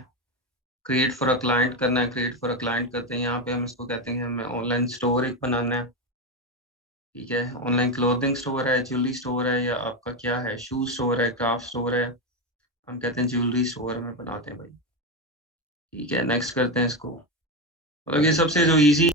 क्रिएट फॉर अ क्लाइंट करना है, क्रिएट फॉर अ क्लाइंट करते हैं, यहाँ पे हम इसको कहते हैं हमें ऑनलाइन स्टोर एक बनाना है, ठीक है? ऑनलाइन क्लोथिंग स्टोर है, ज्वेलरी स्टोर है या आपका क्या है, शू स्टोर है, क्राफ्ट स्टोर है, हम कहते हैं ज्वेलरी स्टोर में बनाते हैं भाई, ठीक है? नेक्स्ट करते हैं इसको। मतलब ये सबसे जो ईज़ी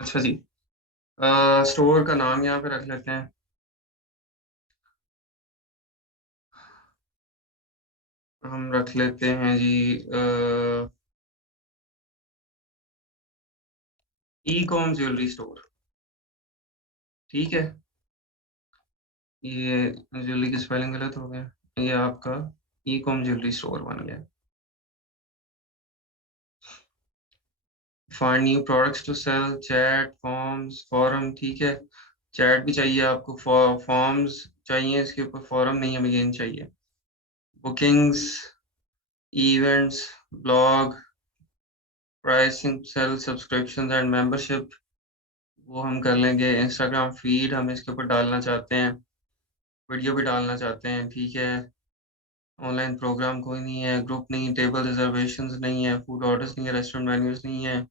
अच्छा जी, स्टोर का नाम यहाँ पे रख लेते हैं। हम रख लेते हैं जी ई-कॉम ज्वेलरी स्टोर, ठीक है? ये ज्वेलरी की स्पेलिंग गलत हो गया। ये आपका ई-कॉम ज्वेलरी स्टोर बन गया। Find new products to sell, chat, forms, forum, ठीक है? चैट भी चाहिए आपको, फॉर्म्स चाहिए, इसके ऊपर फोरम नहीं हमें गेम चाहिए। Bookings, events, blog, pricing, sale, subscriptions and membership वो हम कर लेंगे। इंस्टाग्राम फीड हम इसके ऊपर डालना चाहते हैं, वीडियो भी डालना चाहते हैं, ठीक है? ऑनलाइन प्रोग्राम कोई नहीं है, ग्रुप नहीं, टेबल रिजर्वेशंस नहीं है, फूड ऑर्डर्स नहीं है, रेस्टोरेंट मेन्यूज़ नहीं है,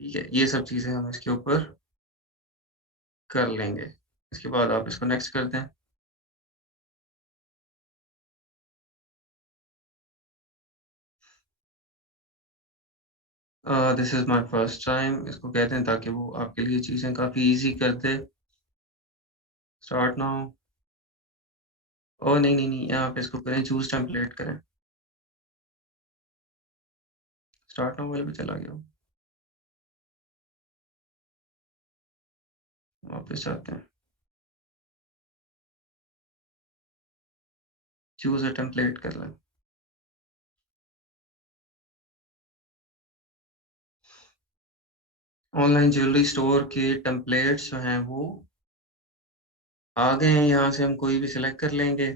ठीक है? ये सब चीज़ें हम इसके ऊपर कर लेंगे। इसके बाद आप इसको नेक्स्ट कर दें। This is my first time इसको कहते हैं ताकि वो आपके लिए चीज़ें काफ़ी ईज़ी कर दे। Start now. ओह! नहीं, नहीं, नहीं, यहाँ पे इसको करें चूज़ टेम्पलेट करें। स्टार्ट नाउ वाले पे चला गया वो। वापस जाते हैं। चूज़ अ टेम्पलेट कर लें। ऑनलाइन ज्वेलरी स्टोर के टेम्पलेट्स जो हैं वो आ गए हैं, यहाँ से हम कोई भी सिलेक्ट कर लेंगे।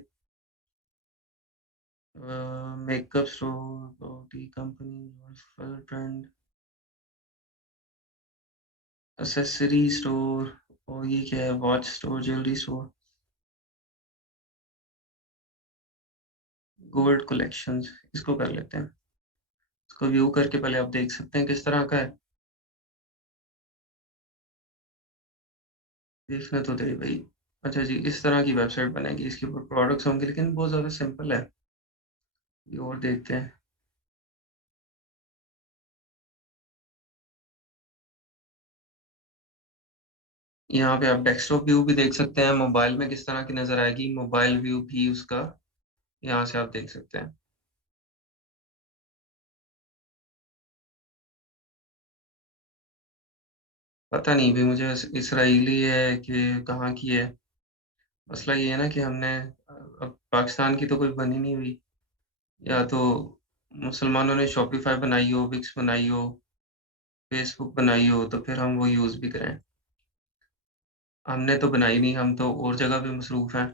मेकअप स्टोर, ब्यूटी कंपनी, फल ट्रेंड, एक्सेसरी स्टोर और ये क्या है watch store, jewellery store, gold collections इसको कर लेते हैं। इसको व्यू करके पहले आप देख सकते हैं किस तरह का है। देखने तो दे भाई। अच्छा जी, इस तरह की वेबसाइट बनेगी, इसके ऊपर प्रोडक्ट्स होंगे, लेकिन बहुत ज़्यादा सिंपल है। ये और देखते हैं। यहाँ पे आप डेस्कटॉप व्यू भी देख सकते हैं, मोबाइल में किस तरह की नज़र आएगी, मोबाइल व्यू भी उसका यहाँ से आप देख सकते हैं। पता नहीं भी मुझे इसराइली है कि कहाँ की है। मसला ये है ना कि हमने अब पाकिस्तान की तो कोई बनी नहीं हुई, या तो मुसलमानों ने शॉपिफ़ाई बनाई हो, विक्स बनाई हो, फ़ेसबुक बनाई हो, तो फिर हम वो यूज़ भी करें। हमने तो बनाई नहीं, हम तो और जगह पे मसरूफ़ हैं,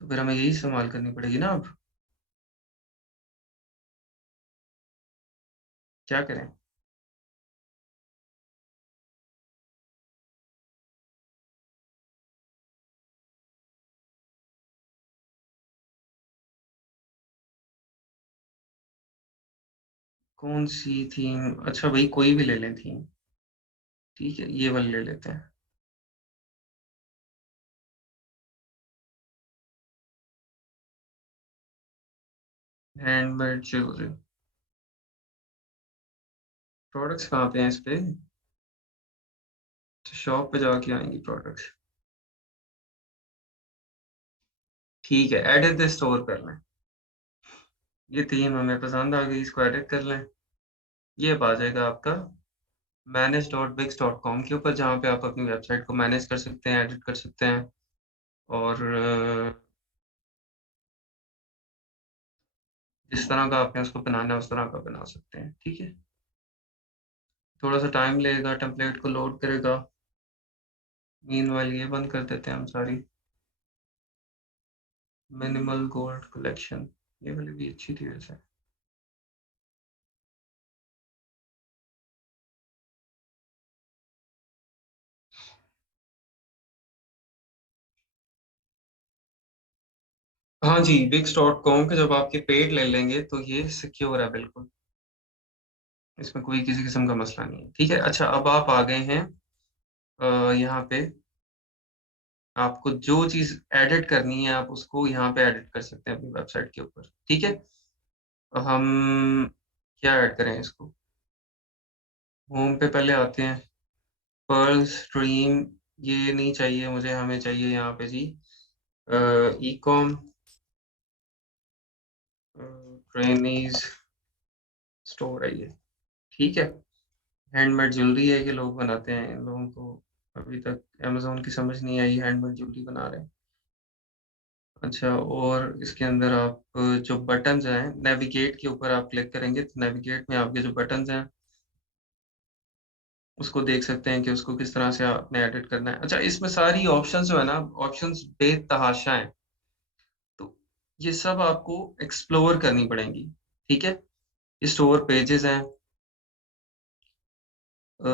तो फिर हमें यही इस्तेमाल करनी पड़ेगी ना अब, क्या करें? कौन-सी थीम? अच्छा भई कोई भी ले लें थीम, ठीक है, ये वाली ले लेते हैं। हैंडमेड ज्वेलरी, प्रोडक्ट्स कहाँ पे हैं इस पे? तो शॉप पे जाके आएँगी प्रोडक्ट्स। ठीक है, एडिट द स्टोर कर लें। ये थीम हमें पसंद आ गई, इसको एडिट कर लें। ये अब आ जाएगा आपका manage.wix.com के ऊपर, जहाँ पे आप अपनी वेबसाइट को मैनेज कर सकते हैं, एडिट कर सकते हैं और जिस तरह का आपने उसको बनाना है, उस तरह का बना सकते हैं, ठीक है? थोड़ा-सा टाइम लगेगा, टेम्पलेट को लोड करेगा। मीनवाइल ये बंद कर देते हैं हम सारी। मिनिमल गोल्ड कलेक्शन, ये वाली भी अच्छी थी वैसे। हाँ जी, wix.com के जब आपके पेड ले लेंगे, तो ये सिक्योर है बिल्कुल। इसमें कोई किसी किस्म का मसला नहीं है, ठीक है? अच्छा, अब आप आ गए हैं यहाँ पे आपको जो चीज़ एडिट करनी है, आप उसको यहाँ पे एडिट कर सकते हैं अपनी वेबसाइट के ऊपर, ठीक है? हम क्या ऐड करें इसको? होम पे पहले आते हैं, पर्ल स्ट्रीम ये नहीं चाहिए मुझे, हमें चाहिए यहाँ पे जी ई-कॉम ट्रेनीज़ स्टोर है ये, ठीक है? हैंडमेड ज्वेलरी है कि लोग बनाते हैं, इन लोगों को अभी तक अमेज़न की समझ नहीं आई हैंडमेड ज्वेलरी बना रहे हैं। अच्छा, और इसके अंदर आप जो बटन्स हैं, नेविगेट के ऊपर आप क्लिक करेंगे, तो नेविगेट में आपके जो बटन्स हैं, उसको देख सकते हैं कि उसको किस तरह से आपने एडिट करना है। अच्छा, इसमें सारी ऑप्शंस जो है ना, ऑप्शंस बेतहाशा हैं, तो ये सब आपको एक्सप्लोर करनी पड़ेंगी, ठीक है? स्टोर पेजेज़ हैं, अ,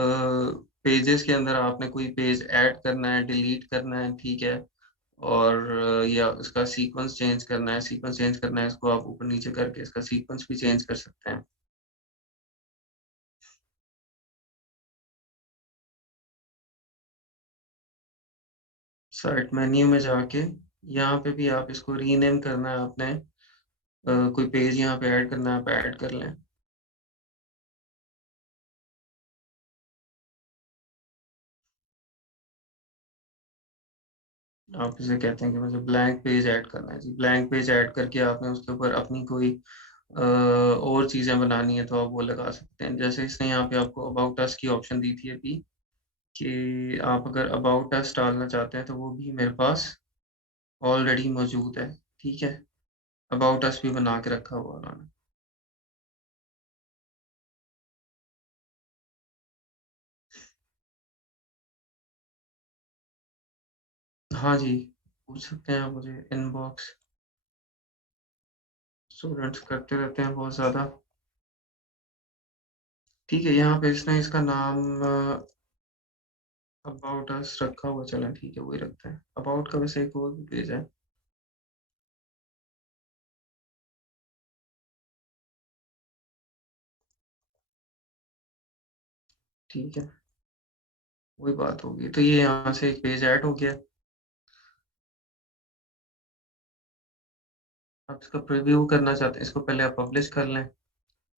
पेजेज़ के अंदर आपने कोई पेज ऐड करना है, डिलीट करना है, ठीक है? और या उसका सीक्वेंस चेंज करना है, सीक्वेंस चेंज करना है, इसको आप ऊपर-नीचे करके इसका सीक्वेंस भी चेंज कर सकते हैं। साइट मेन्यू में जाके यहाँ पे भी आप इसको रीनेम करना है आपने, कोई पेज यहाँ पे ऐड करना है, आप ऐड कर लें। आप इसे कहते हैं कि मुझे ब्लैंक पेज ऐड करना है जी, ब्लैंक पेज ऐड करके आपने उसके ऊपर अपनी कोई और चीज़ें बनानी है तो आप वो लगा सकते हैं। जैसे इसने यहाँ पे आपको अबाउट अस की ऑप्शन दी थी अभी, कि आप अगर अबाउट अस डालना चाहते हैं तो वो भी मेरे पास ऑलरेडी मौजूद है, ठीक है? अबाउट अस भी बना के रखा हुआ उन्होंने। हाँ जी, पूछ सकते हैं आप मुझे इनबॉक्स, स्टूडेंट्स करते रहते हैं बहुत ज़्यादा। ठीक है, यहाँ पे इसने इसका नाम अबाउट अस रखा हुआ, चलें ठीक है, वही रखते हैं। अबाउट का वैसे एक और भी पेज है, ठीक है, वही बात होगी। तो ये यहाँ से एक पेज ऐड हो गया। आप इसका प्रीव्यू करना चाहते हैं, इसको पहले आप पब्लिश कर लें,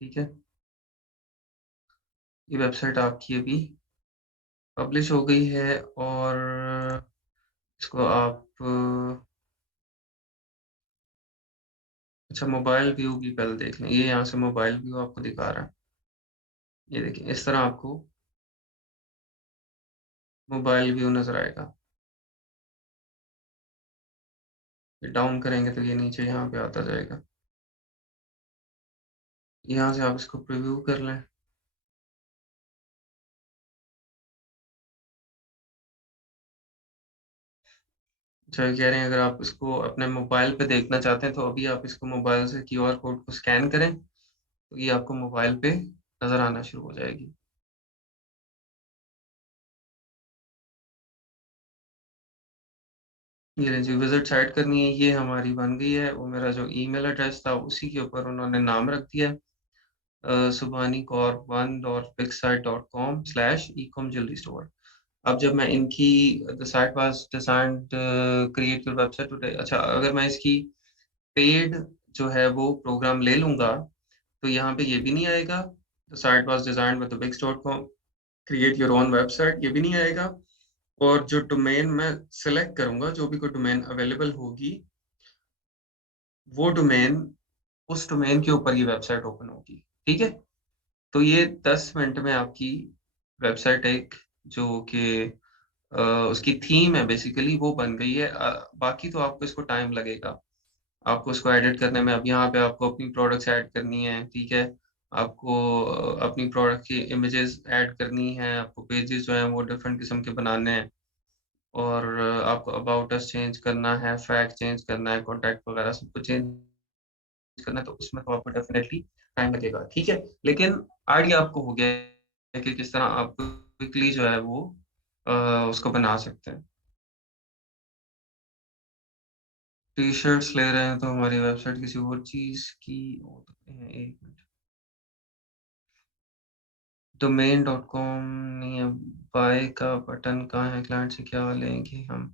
ठीक है? ये वेबसाइट आपकी अभी पब्लिश हो गई है और इसको आप अच्छा मोबाइल व्यू भी पहले देख लें। ये यहाँ से मोबाइल व्यू आपको दिखा रहा है। ये देखिए, इस तरह आपको मोबाइल व्यू नज़र आएगा। ये डाउन करेंगे तो ये नीचे यहाँ पे आता जाएगा। यहाँ से आप इसको प्रीव्यू कर लें। अच्छा, ये कह रहे हैं अगर आप इसको अपने मोबाइल पे देखना चाहते हैं तो अभी आप इसको मोबाइल से क्यूआर कोड को स्कैन करें, तो ये आपको मोबाइल पे नज़र आना शुरू हो जाएगी। ये लें जी, विज़िट साइट करनी है, ये हमारी बन गई है। वो मेरा जो ईमेल एड्रेस था उसी के ऊपर उन्होंने नाम रख दिया है, subhanicorp1.pixsite.com/ecom jewelry store। अब जब मैं इनकी the site was designed create your website today, अच्छा अगर मैं इसकी पेड जो है वो प्रोग्राम ले लूँगा, तो यहाँ पे ये भी नहीं आएगा। The site was designed with wix.com, create your own website, ये भी नहीं आएगा। और जो डोमेन मैं सेलेक्ट करूँगा, जो भी कोई डोमेन अवेलेबल होगी, वो डोमेन उस डोमेन के ऊपर ये वेबसाइट ओपन होगी, ठीक है? तो ये 10 मिनट में आपकी वेबसाइट एक जो कि अ, उसकी थीम है बेसिकली वो बन गई है। बाकी तो आपको इसको टाइम लगेगा। आपको इसको एडिट करने में, अब यहाँ पे आपको अपनी प्रोडक्ट्स ऐड करनी है, ठीक है? आपको अपनी प्रोडक्ट की इमेजेस ऐड करनी है, आपको पेजेस जो हैं वो डिफरेंट किस्म के बनाने हैं और आपको अबाउट अस चेंज करना है, फैक्ट चेंज करना है, कॉन्टैक्ट वगैरह सब कुछ चेंज करना है, तो उसमें तो आपको डेफ़िनेटली टाइम लगेगा, ठीक है? लेकिन आइडिया आपको हो गया है कि किस तरह आप क्विकली जो है वो अ, उसको बना सकते हैं। टी-शर्ट्स ले रहे हैं तो हमारी वेबसाइट किसी और चीज़ की हो सकते हैं, 1 मिनट। डोमेन डॉट कॉम नहीं है, बाय का बटन कहाँ है? क्लाइंट से क्या लेंगे हम?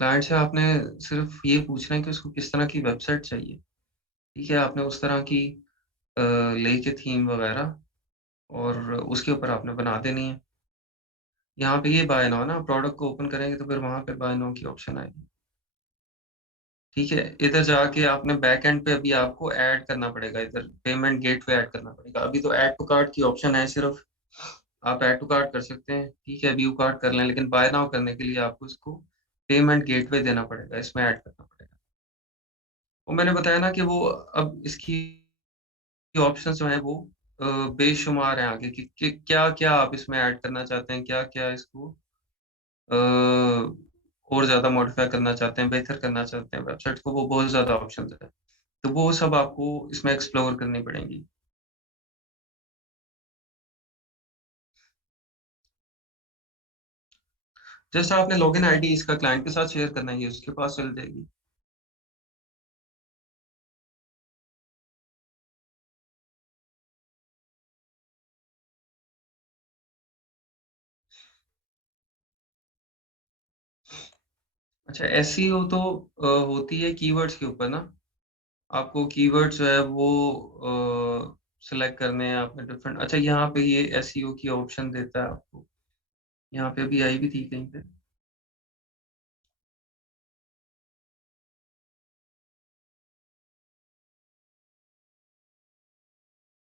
क्लाइंट से आपने सिर्फ़ ये पूछना है कि उसको किस तरह की वेबसाइट चाहिए, ठीक है? आपने उस तरह की अ, लेके थीम वगैरह और उसके ऊपर आपने बना देनी है। यहाँ पे ये बाय नाउ ना, प्रोडक्ट को ओपन करेंगे तो फिर वहाँ पे बाय नाउ की ऑप्शन आएगी। ठीक है? इधर जाके आपने बैक एंड पे अभी आपको ऐड करना पड़ेगा, इधर पेमेंट गेटवे ऐड करना पड़ेगा। अभी तो ऐड टू कार्ट की ऑप्शन है सिर्फ़, आप ऐड टू कार्ट कर सकते हैं, ठीक है? व्यू कार्ट कर लें, लेकिन बाय नाउ करने के लिए आपको इसको पेमेंट गेटवे देना पड़ेगा, इसमें ऐड करना पड़ेगा। वो मैंने बताया ना कि वो अब इसकी ऑप्शंस जो हैं वो अ, बेशुमार हैं आगे कि क्या-क्या आप इसमें ऐड करना चाहते हैं, क्या-क्या इसको अ, और ज़्यादा मॉडिफ़ाई करना चाहते हैं, बेहतर करना चाहते हैं वेबसाइट को, वो बहुत ज़्यादा ऑप्शंस हैं। तो वो सब आपको इसमें एक्सप्लोर करनी पड़ेंगी। जस्ट आपने लॉगिन आईडी इसका क्लाइंट के साथ शेयर करना है, ये उसके पास चली जाएगी। अच्छा, एसईओ तो होती है कीवर्ड्स के ऊपर ना, आपको कीवर्ड्स जो है वो सेलेक्ट करने हैं आपने डिफरेंट। अच्छा, यहाँ पे ये एसईओ की ऑप्शन देता है आपको, यहाँ पे अभी आई भी थी कहीं पे।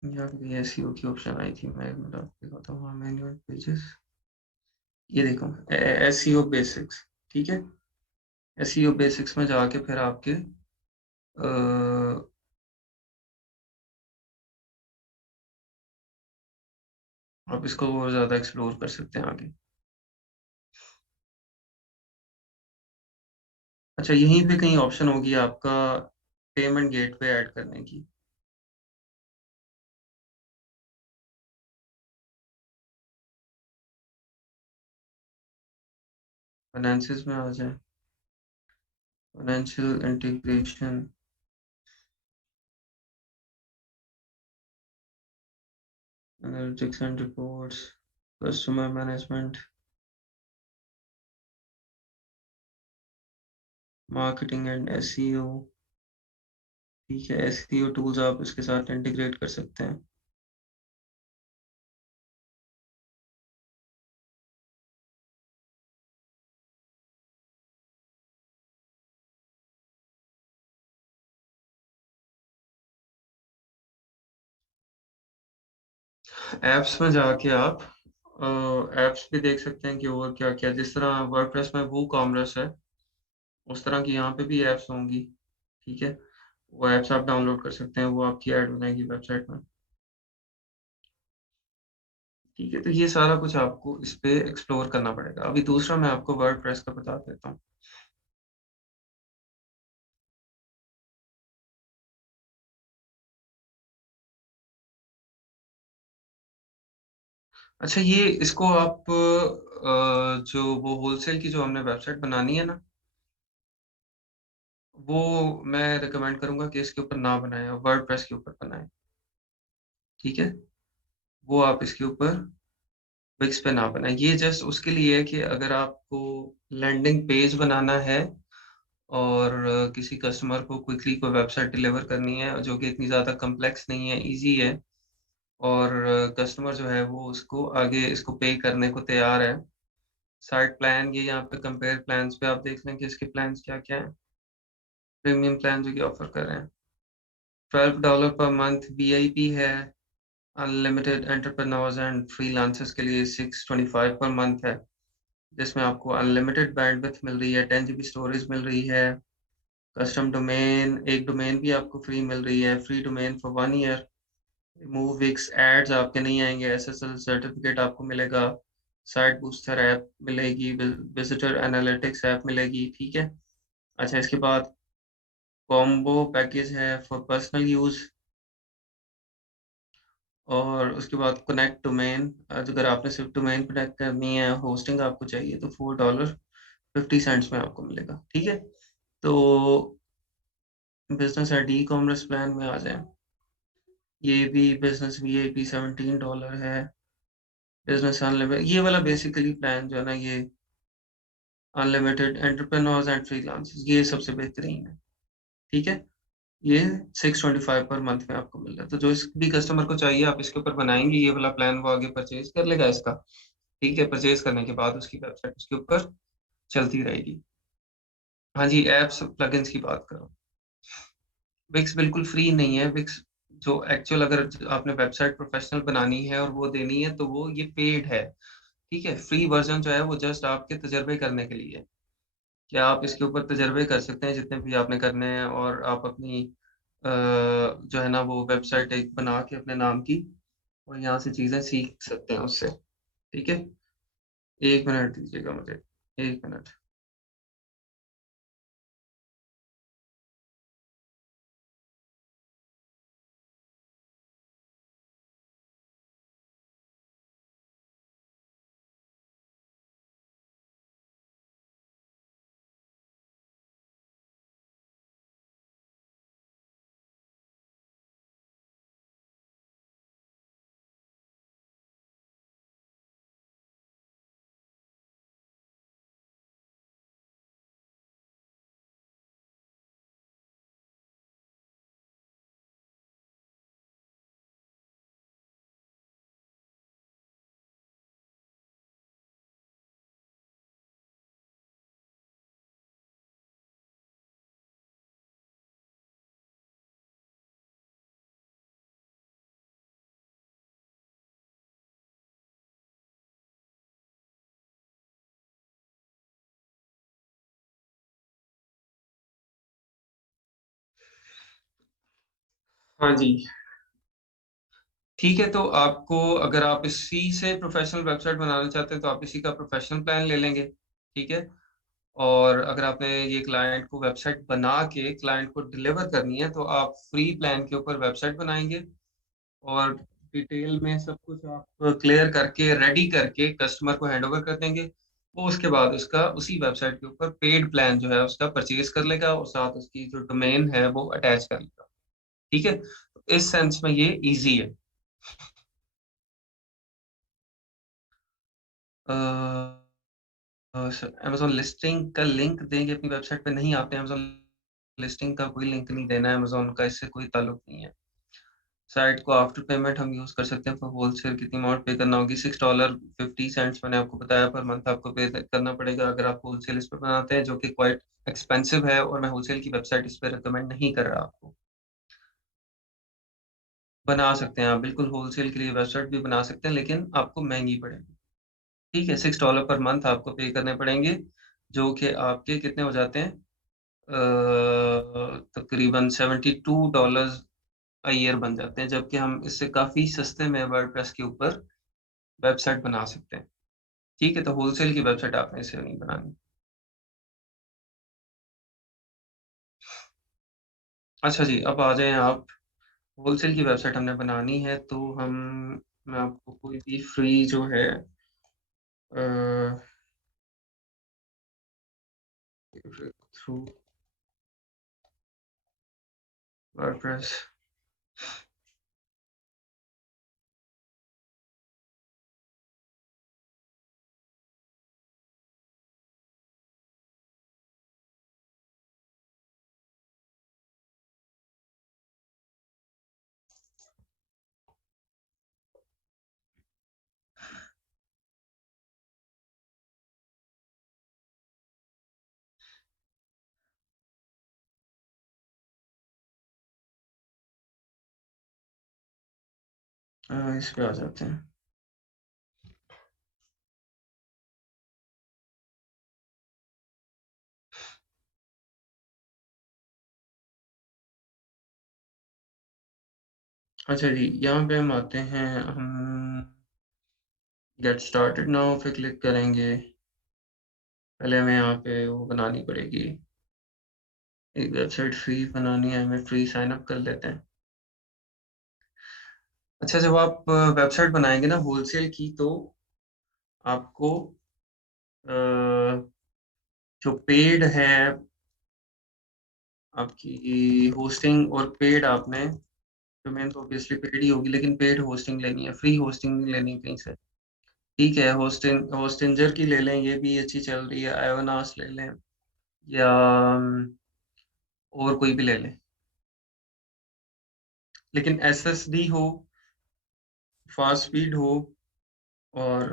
यहाँ पे एसईओ की ऑप्शन आई थी, मैं एक मिनट आपको दिखाता हूँ। हाँ, मैनुअल पेजेस, ये देखो एसईओ बेसिक्स, ठीक है? एसईओ बेसिक्स में जाके फिर आपके आप इसको और ज़्यादा एक्सप्लोर कर सकते हैं आगे। अच्छा, यहीं पे कहीं ऑप्शन होगी आपका पेमेंट गेटवे ऐड करने की। फाइनेंसिस में आ जाए, financial integration, analytics and reports, customer management, marketing and SEO, ठीक है, एसईओ टूल्स आप इसके साथ इंटीग्रेट कर सकते हैं। ऐप्स में जाके आप ऐप्स भी देख सकते हैं कि और क्या-क्या, जिस तरह वर्डप्रेस में वूकॉमर्स है, उस तरह की यहाँ पे भी ऐप्स होंगी, ठीक है? वो ऐप्स आप डाउनलोड कर सकते हैं, वो आपकी ऐड हो जाएँगी वेबसाइट में, ठीक है? तो ये सारा कुछ आपको इस पे एक्सप्लोर करना पड़ेगा। अभी दूसरा मैं आपको वर्डप्रेस का बता देता हूँ। अच्छा, ये इसको आप जो वो होलसेल की जो हमने वेबसाइट बनानी है ना, वो मैं रिकमेंड करूँगा कि इसके ऊपर ना बनाएँ, वर्डप्रेस के ऊपर बनाएँ, ठीक है? वो आप इसके ऊपर विक्स पे ना बनाएँ। ये जस्ट उसके लिए है कि अगर आपको लैंडिंग पेज बनाना है और किसी कस्टमर को क्विकली कोई वेबसाइट डिलीवर करनी है, जो कि इतनी ज़्यादा कॉम्प्लेक्स नहीं है, ईज़ी है और कस्टमर जो है वो उसको आगे इसको पे करने को तैयार है। साइट प्लान ये यहाँ पे कंपेयर प्लान्स पे आप देख लें कि इसके प्लान्स क्या-क्या हैं। प्रीमियम प्लान जो कि ऑफ़र कर रहे हैं। $12 पर मंथ वीआईपी है, अनलिमिटेड एंटरप्रेन्योर्स एंड फ्रीलांसर्स के लिए 625 पर मंथ है, जिसमें आपको अनलिमिटेड बैंडविड्थ मिल रही है, 10 जीबी स्टोरेज मिल रही है, कस्टम डोमेन, एक डोमेन भी आपको फ्री मिल रही है, free domain for 1 year, remove Wix ads आपके नहीं आएँगे, एसएसएल सर्टिफ़िकेट आपको मिलेगा, साइट बूस्टर ऐप मिलेगी, विज़िटर एनालिटिक्स ऐप मिलेगी, ठीक है? अच्छा, इसके बाद कॉम्बो पैकेज है फॉर पर्सनल यूज़ और उसके बाद कनेक्ट डोमेन, अगर आपने सिर्फ़ डोमेन कनेक्ट करनी है, होस्टिंग आपको चाहिए तो $4.50 में आपको मिलेगा, ठीक है? तो बिज़नेस आईडी ई-कॉमर्स प्लान में आ जाएँ। ये भी बिज़नेस वीआईपी $17 है, बिज़नेस अनलिमिटेड ये वाला बेसिकली प्लान जो है ना, ये अनलिमिटेड एंटरप्रेन्योर्स एंड फ्रीलांसर्स ये सबसे बेहतरीन है, ठीक है? ये 625 पर मंथ में आपको मिल रहा है। तो जो इस भी कस्टमर को चाहिए आप इसके ऊपर बनाएँगे ये वाला प्लान, वो आगे परचेज़ कर लेगा इसका, ठीक है? परचेज़ करने के बाद उसकी वेबसाइट उसके ऊपर चलती रहेगी। हाँ जी, ऐप्स प्लगइन्स की बात कर रहा हूँ। विक्स बिल्कुल फ्री नहीं है, विक्स जो एक्चुअल अगर आपने वेबसाइट प्रोफ़ेशनल बनानी है और वो देनी है तो वो ये पेड है, ठीक है? फ्री वर्ज़न जो है वो जस्ट आपके तजर्बे करने के लिए है, कि आप इसके ऊपर तजर्बे कर सकते हैं जितने भी आपने करने हैं और आप अपनी जो है ना वो वेबसाइट एक बना के अपने नाम की और यहाँ से चीज़ें सीख सकते हैं उससे, ठीक है? 1 मिनट दीजिएगा मुझे, 1 मिनट। हाँ जी। ठीक है, तो आपको अगर आप इसी से प्रोफ़ेशनल वेबसाइट बनाना चाहते हैं, तो आप इसी का प्रोफ़ेशनल प्लान ले लेंगे, ठीक है? और अगर आपने ये क्लाइंट को वेबसाइट बना के क्लाइंट को डिलीवर करनी है, तो आप फ्री प्लान के ऊपर वेबसाइट बनाएँगे और डिटेल में सब कुछ आप क्लियर करके, रेडी करके कस्टमर को हैंडओवर कर देंगे। वो उसके बाद उसका उसी वेबसाइट के ऊपर पेड प्लान जो है उसका परचेज़ कर लेगा और साथ उसकी जो डोमेन है वो अटैच कर लेगा, ठीक है? तो इस सेंस में ये ईज़ी है। अ स अमेज़न लिस्टिंग का लिंक देंगे अपनी वेबसाइट पे, नहीं, आपने अमेज़न लिस्टिंग का कोई लिंक नहीं देना है, अमेज़न का इससे कोई ताल्लुक नहीं है। साइट को आफ्टर पेमेंट हम यूज़ कर सकते हैं। फॉर होलसेल कितनी अमाउंट पे करना होगी? $6.50 मैंने आपको बताया पर मंथ आपको पे करना पड़ेगा अगर आप होलसेल इस पे बनाते हैं, जो कि क्वाइट एक्सपेंसिव है और मैं होलसेल की वेबसाइट इस पे रिकमेंड नहीं कर रहा आपको। बना सकते हैं आप, बिल्कुल होलसेल के लिए वेबसाइट भी बना सकते हैं, लेकिन आपको महँगी पड़ेगी। ठीक है, $6 पर मंथ आपको पे करने पड़ेंगे, जो कि आपके कितने हो जाते हैं? तकरीबन $72 अ ईयर बन जाते हैं, जबकि हम इससे काफ़ी सस्ते में वर्डप्रेस के ऊपर वेबसाइट बना सकते हैं। ठीक है, तो होलसेल की वेबसाइट आपने इसे नहीं बनानी। अच्छा जी, अब आ जाएँ आप होलसेल की वेबसाइट हमने बनानी है, तो हम मैं आपको कोई भी फ्री जो है अ, थ्रू वर्डप्रेस इस पे आ जाते हैं। अच्छा जी, यहाँ पे हम आते हैं, हम गेट स्टार्टेड नाउ पे क्लिक करेंगे। पहले हमें यहाँ पे वो बनानी पड़ेगी, एक वेबसाइट फ्री बनानी है, हमें फ्री साइन अप कर लेते हैं। अच्छा, जब आप वेबसाइट बनाएँगे ना होलसेल की, तो आपको अ, जो पेड है आपकी होस्टिंग, और पेड आपने डोमेन तो ऑब्वियसली पेड ही होगी, लेकिन पेड होस्टिंग लेनी है, फ्री होस्टिंग नहीं लेनी कहीं से। ठीक है, होस्टिंजर की ले लें, ये भी अच्छी चल रही है, आयोनास ले लें या और कोई भी ले लें। लेकिन एसएसडी हो, फास्ट स्पीड हो, और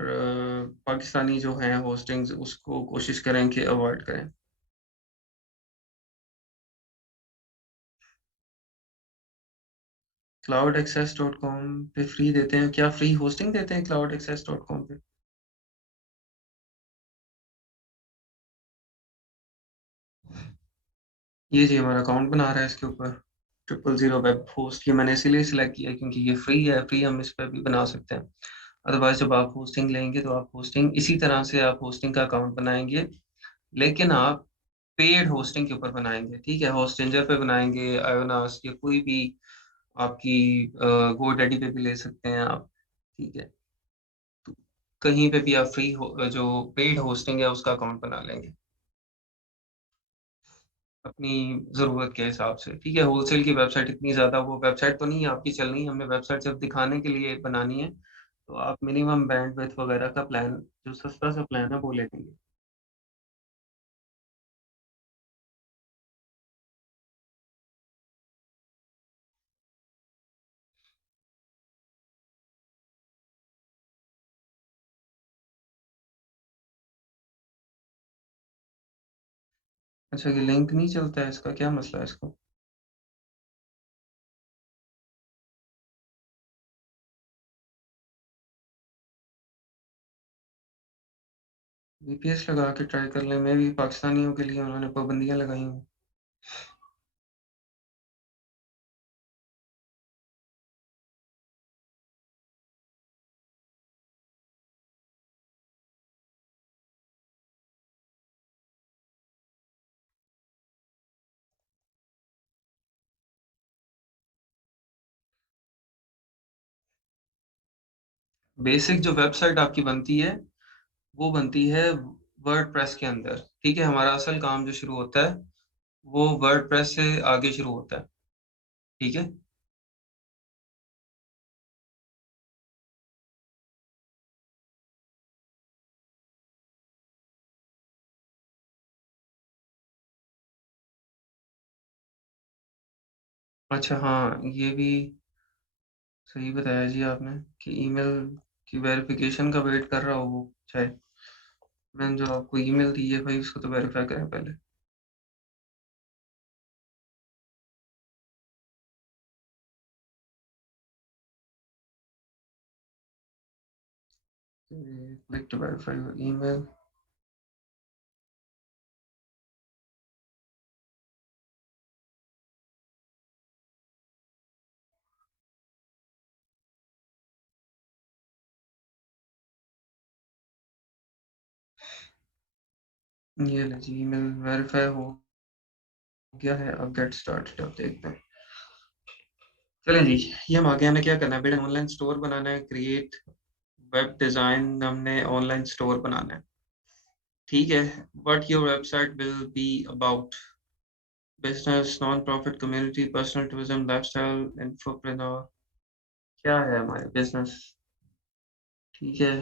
पाकिस्तानी जो हैं होस्टिंग्स उसको कोशिश करें कि अवॉइड करें। cloudaccess.com पे फ्री देते हैं क्या? फ्री होस्टिंग देते हैं cloudaccess.com पे? ये जी हमारा अकाउंट बना रहा है इसके ऊपर, 000 वेब होस्ट। ये मैंने इसीलिए सिलेक्ट किया क्योंकि ये फ्री है, फ्री हम इस पे भी बना सकते हैं। अदरवाइज़ जब आप होस्टिंग लेंगे तो आप होस्टिंग इसी तरह से आप होस्टिंग का अकाउंट बनाएँगे, लेकिन आप पेड होस्टिंग के ऊपर बनाएँगे, ठीक है? होस्टिंजर पे बनाएँगे, आयोनास या कोई भी आपकी गोडैडी पे भी ले सकते हैं आप, ठीक है? तो कहीं पे भी आप फ्री जो पेड होस्टिंग है उसका अकाउंट बना लेंगे, अपनी ज़रूरत के हिसाब से, ठीक है? होलसेल की वेबसाइट इतनी ज़्यादा वो वेबसाइट तो नहीं है आपकी चलनी, हमने वेबसाइट सिर्फ़ दिखाने के लिए बनानी है, तो आप मिनिमम बैंडविड्थ वगैरह का प्लान, जो सस्ता सा प्लान है वो ले लेंगे। अच्छा, ये लिंक नहीं चलता है इसका, क्या मसला है इसका? वीपीएस लगा के ट्राई कर लें, मेबी पाकिस्तानियों के लिए उन्होंने पाबंदियाँ लगाई हों। बेसिक जो वेबसाइट आपकी बनती है, वो बनती है वर्डप्रेस के अंदर, ठीक है? हमारा असल काम जो शुरू होता है, वो वर्डप्रेस से आगे शुरू होता है, ठीक है? अच्छा हाँ, ये भी सही बताया जी आपने कि ईमेल की वेरिफ़िकेशन का वेट कर रहा हो वो चाहे। मैंने जो आपको ईमेल दी है भाई उसको तो वेरीफ़ाई करें पहले। Click to verify your email. ये लो जी ईमेल वेरीफ़ाई हो गया है। अब गेट स्टार्टेड अब देखते हैं। चलें जी, ये हम आ गए। हमें क्या करना है बेटा? ऑनलाइन स्टोर बनाना है, क्रिएट वेब डिज़ाइन, हमने ऑनलाइन स्टोर बनाना है। ठीक है, what your website will be about? Business, non profit, community, personal tourism, lifestyle, infopreneur. क्या है हमारे बिज़नेस? ठीक है,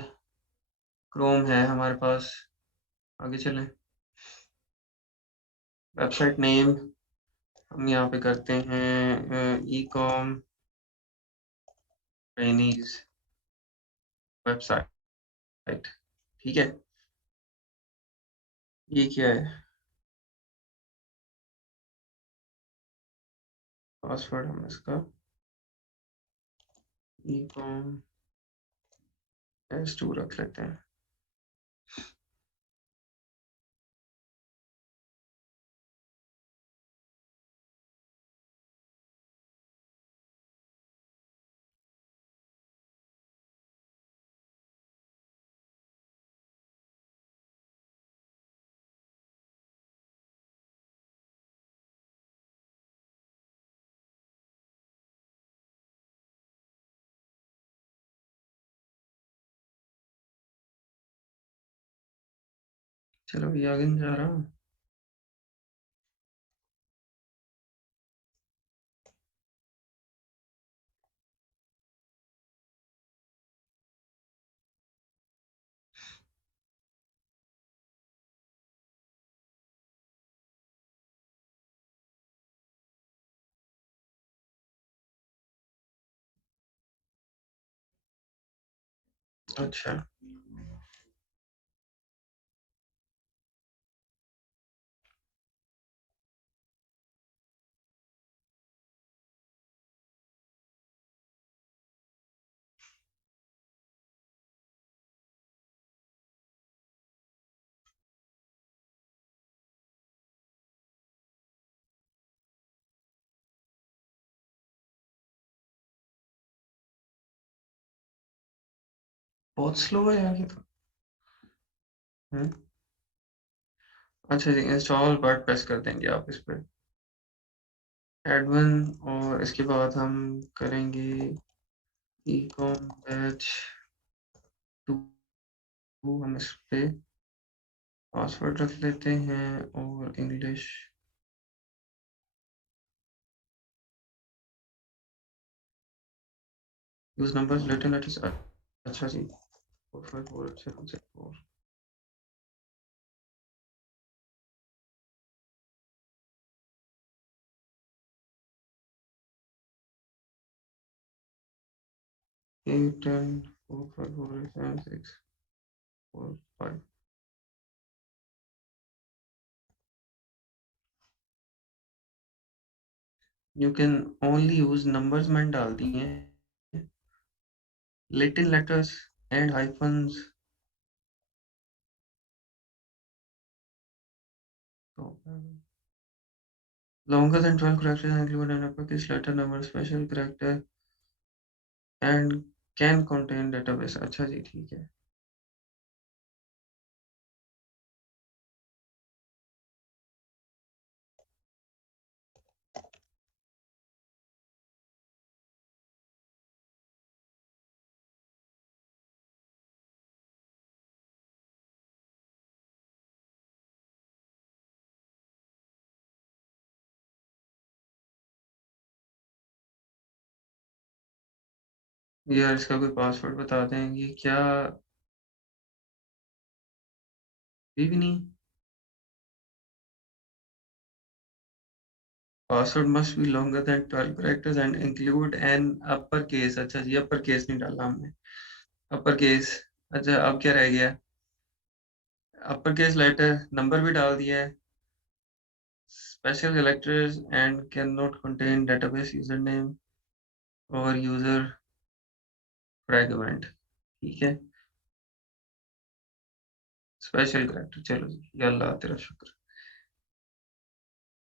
क्रोम है हमारे पास। आगे चलें। वेबसाइट नेम हम यहाँ पे करते हैं ई-कॉम ट्रेनीज़ वेबसाइट। ठीक है, ये क्या है? पासवर्ड हम इसका ई-कॉम S2 रख लेते हैं। चलो ये आगे नहीं जा रहा। अच्छा, बहुत स्लो है यार ये तो। हुँ, अच्छा जी, इंस्टॉल वर्डप्रेस कर देंगे आप इस पे। एडमिन और इसके बाद हम करेंगे ई-कॉम बैच 2। हम इस पे पासवर्ड रख लेते हैं और English use numbers letter letters. अच्छा जी, 454 8 10 4 5 4 8 7 6 4 5। You can only use numbers मैंने डाल दिए हैं। Latin letters and hyphens. So, longer than 12 characters include an uppercase letter number, special character and can contain database. अच्छा जी ठीक है। यार इसका कोई पासवर्ड बता दें ये क्या? ये भी नहीं। Password must be longer than 12 characters and include an upper case. अच्छा जी, अपर केस नहीं डाला हमने, अपर केस। अच्छा, अब क्या रह गया? अपर केस लेटर, नंबर भी डाल दिया है। Special characters and can not contain database user name और यूजर फ्रैगमेंट। ठीक है, स्पेशल कैरेक्टर। चलो जी, या अल्लाह तेरा शुक्र।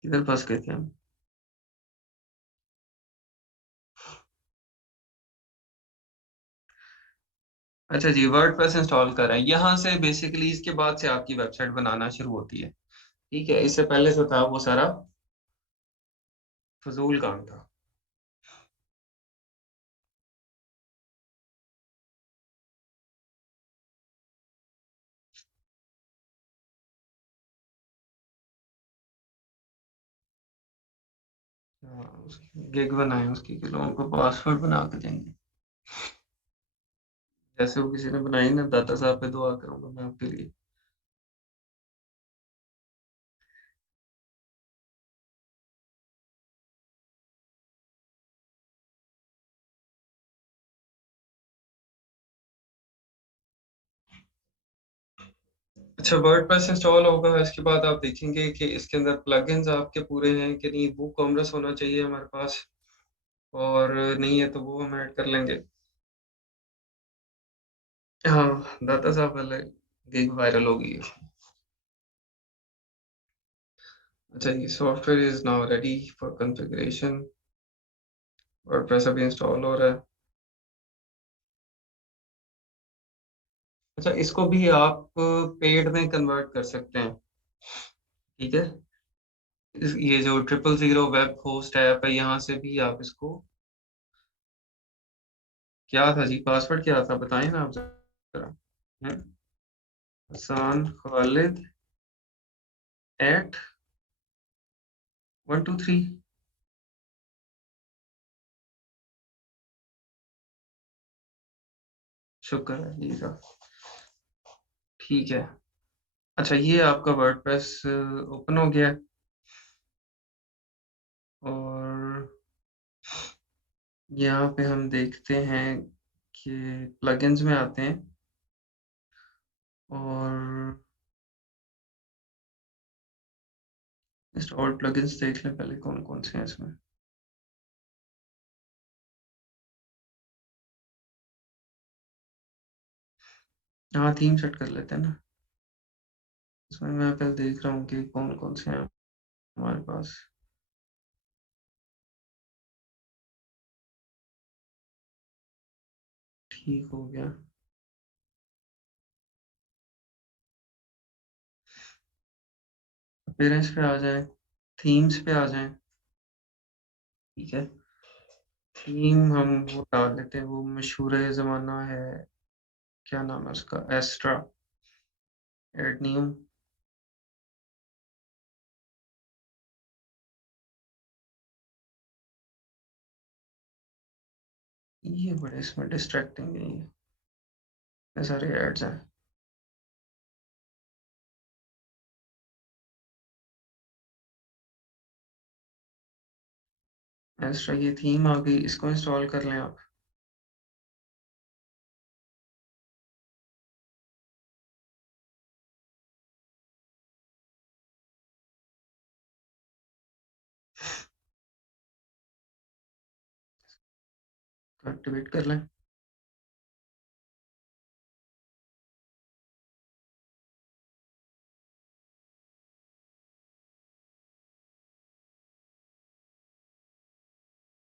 किधर फंस गए थे हम? अच्छा जी, वर्डप्रेस इंस्टॉल करें। यहाँ से बेसिकली इसके बाद से आपकी वेबसाइट बनाना शुरू होती है। ठीक है, इससे पहले जो था वो सारा फजूल काम था। हाँ, उसकी गिग बनाए उसकी कि लोगों को पासवर्ड बना के देंगे। जैसे वो किसी ने बनाई ना, दाता साहब पे दुआ करूंगा मैं आपके लिए। अच्छा, वर्डप्रेस इंस्टॉल होगा, इसके बाद आप देखेंगे कि इसके अंदर प्लगइन्स आपके पूरे हैं कि नहीं। वो कॉमर्स होना चाहिए हमारे पास, और नहीं है तो वो हम ऐड कर लेंगे। हाँ, दाता साहब वाले गिग वायरल हो गई है। अच्छा, ये software is now ready for configuration. WordPress अभी इंस्टॉल हो रहा है। अच्छा, इसको भी आप पेड में कन्वर्ट कर सकते हैं। ठीक है, ये जो 000 वेब होस्ट ऐप है, यहाँ से भी आप इसको। क्या था जी, पासवर्ड क्या था बताएं ना आप जरा। हैं? हसान खालिद एट 123। शुक्र है जी का। ठीक है। अच्छा, ये आपका वर्डप्रेस ओपन हो गया है। और यहाँ पे हम देखते हैं कि प्लगइन्स में आते हैं, और इंस्टॉल प्लगइन्स देख लें पहले कौन कौन से हैं इसमें। हाँ, थीम सेट कर लेते हैं ना। इसमें मैं पहले देख रहा हूँ कि कौन कौन से हैं हमारे पास। ठीक हो गया। पेरेंट्स पे आ जाए, थीम्स पे आ जाए। ठीक है, थीम हम वो डाल लेते हैं, वो मशहूर ज़माना है। क्या नाम है उसका? एस्ट्रा। Add new. ये बड़े इसमें डिस्ट्रैक्टिंग है, ये सारे एड्स हैं। एस्ट्रा, ये थीम आ गई, इसको इंस्टॉल कर लें आप। एक्टिवेट कर लें।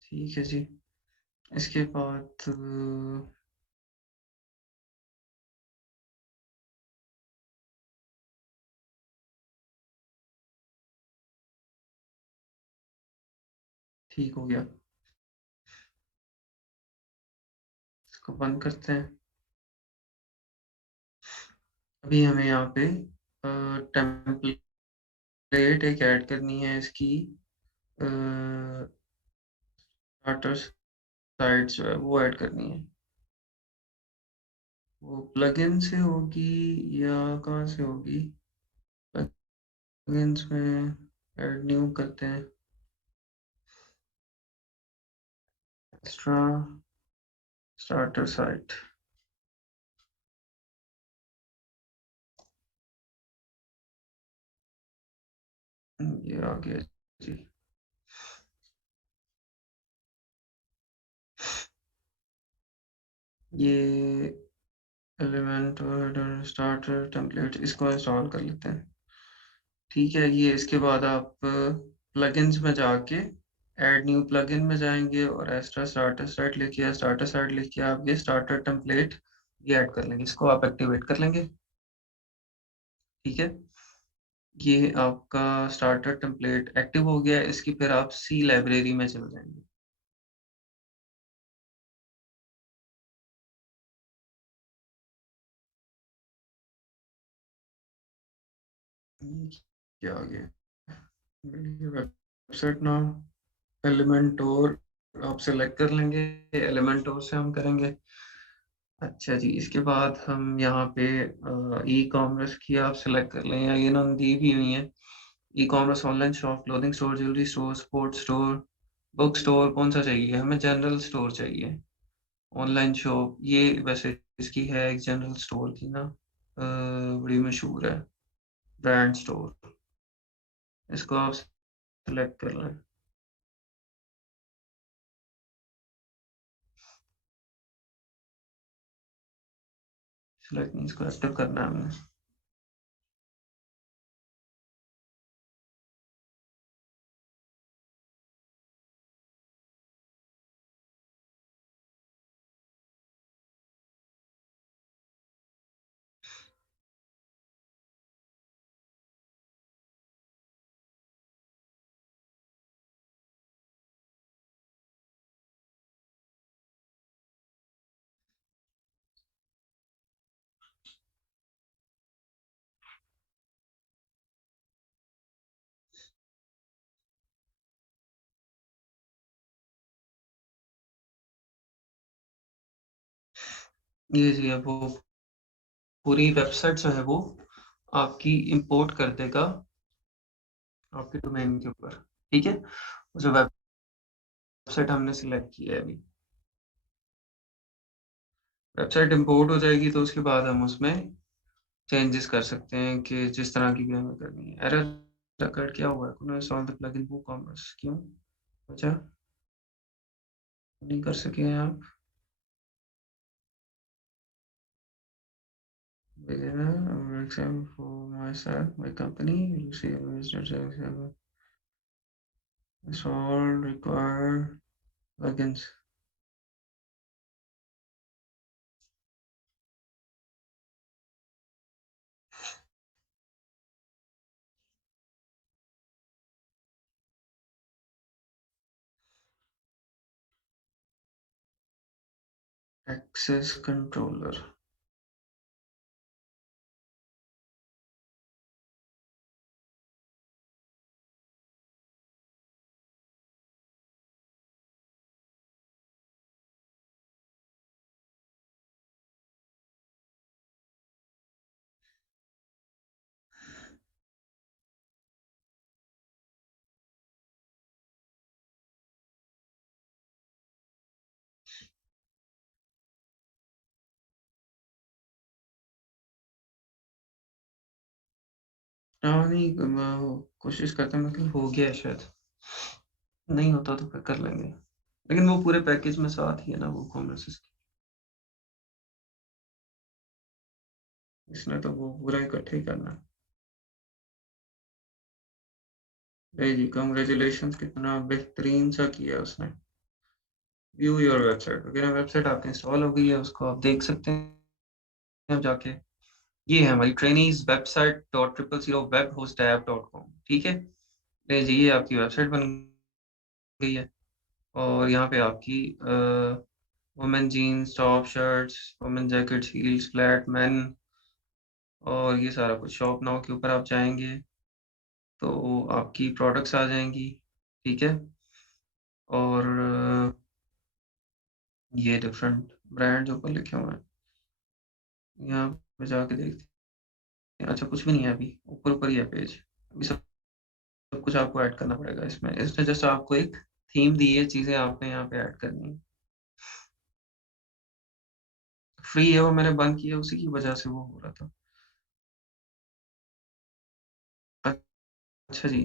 ठीक है जी। इसके बाद ठीक हो गया। इसको बंद करते हैं। अभी हमें यहाँ पे टेम्पलेट एक ऐड करनी है इसकी। स्टार्टर साइट जो है वो ऐड करनी है। वो प्लगइन से होगी या कहाँ से होगी? प्लगइन्स में ऐड न्यू करते हैं। Extra starter site. ये आ गया जी। ये एलिमेंट और स्टार्टर टेम्पलेट इसको इंस्टॉल कर लेते हैं। ठीक है, ये इसके बाद आप प्लगइन्स में जाके ऐड न्यू प्लगइन में जाएंगे और एक्स्ट्रा स्टार्टर साइट लिखिए, या स्टार्टर साइट लिखिए, आप ये स्टार्टर टेम्पलेट ये ऐड कर लेंगे, इसको आप एक्टिवेट कर लेंगे। ठीक है, ये आपका स्टार्टर टेम्पलेट एक्टिव हो गया। इसकी फिर आप सी लाइब्रेरी में चल जाएंगे। ये क्या आ गया, वेबसाइट नाम एलिमेंटोर आप सेलेक्ट कर लेंगे, एलिमेंटोर से हम करेंगे। अच्छा जी, इसके बाद हम यहाँ पे ई कॉमर्स की आप सेलेक्ट कर लें, या ये इन्होंने दी भी हुई है। E commerce, online shop, clothing store, jewellery store, sports store, book store, कौन सा चाहिए हमें? जनरल स्टोर चाहिए। ऑनलाइन शॉप ये वैसे इसकी है एक जनरल स्टोर की ना, बड़ी मशहूर है, ब्रांड स्टोर। इसको आप सेलेक्ट कर लें। सेलेक्ट नहीं, इसको एक्टिव करना है हमें। ये जी, अब वो पूरी वेबसाइट जो है वो आपकी इंपोर्ट कर देगा आपके डोमेन के ऊपर। ठीक है, जो वेबसाइट हमने सिलेक्ट की है अभी, वेबसाइट इंपोर्ट हो जाएगी तो उसके बाद हम उसमें चेंजेस कर सकते हैं कि जिस तरह की भी हमें करनी है। एरर अकर्ड क्या हुआ है? Could not solve the plugin WooCommerce, क्यों? अच्छा, नहीं कर सके हैं आप? For example, for myself, my company, you see, it's all require plugins. Access controller. हाँ नहीं, कोशिश करते हैं, मतलब हो गया है शायद। नहीं होता तो फिर कर लेंगे, लेकिन वो पूरे पैकेज में साथ ही है ना वो कॉमर्स। इसने तो वो पूरा इकट्ठे ही करना है। जी, कंग्रेचुलेशन, कितना बेहतरीन सा किया उसने। व्यू योर वेबसाइट वगैरह, वेबसाइट आपकी इंस्टॉल हो गई है, उसको आप देख सकते हैं जाके। ये है हमारी ट्रेनीज वेबसाइट .000webhostApp.com। ठीक है, जी ये आपकी वेबसाइट बन गई है। और यहाँ पे आपकी women jeans, top, shirts, women jackets, heels, flat, man, और ये सारा कुछ। शॉप नाउ के ऊपर आप जाएंगे तो आपकी प्रोडक्ट्स आ जाएंगी। ठीक है, और ये डिफरेंट ब्रांड ऊपर लिखे हुए हैं, यहाँ पे जाके देखते हैं। अच्छा, कुछ भी नहीं है अभी, ऊपर ऊपर ही है पेज। अभी सब सब कुछ आपको ऐड करना पड़ेगा इसमें। इसने जस्ट आपको एक थीम दी है, चीज़ें आपने यहाँ पे ऐड करनी है। फ्री है वो मैंने बंद किया उसी की वजह से वो हो रहा था। अच्छा जी,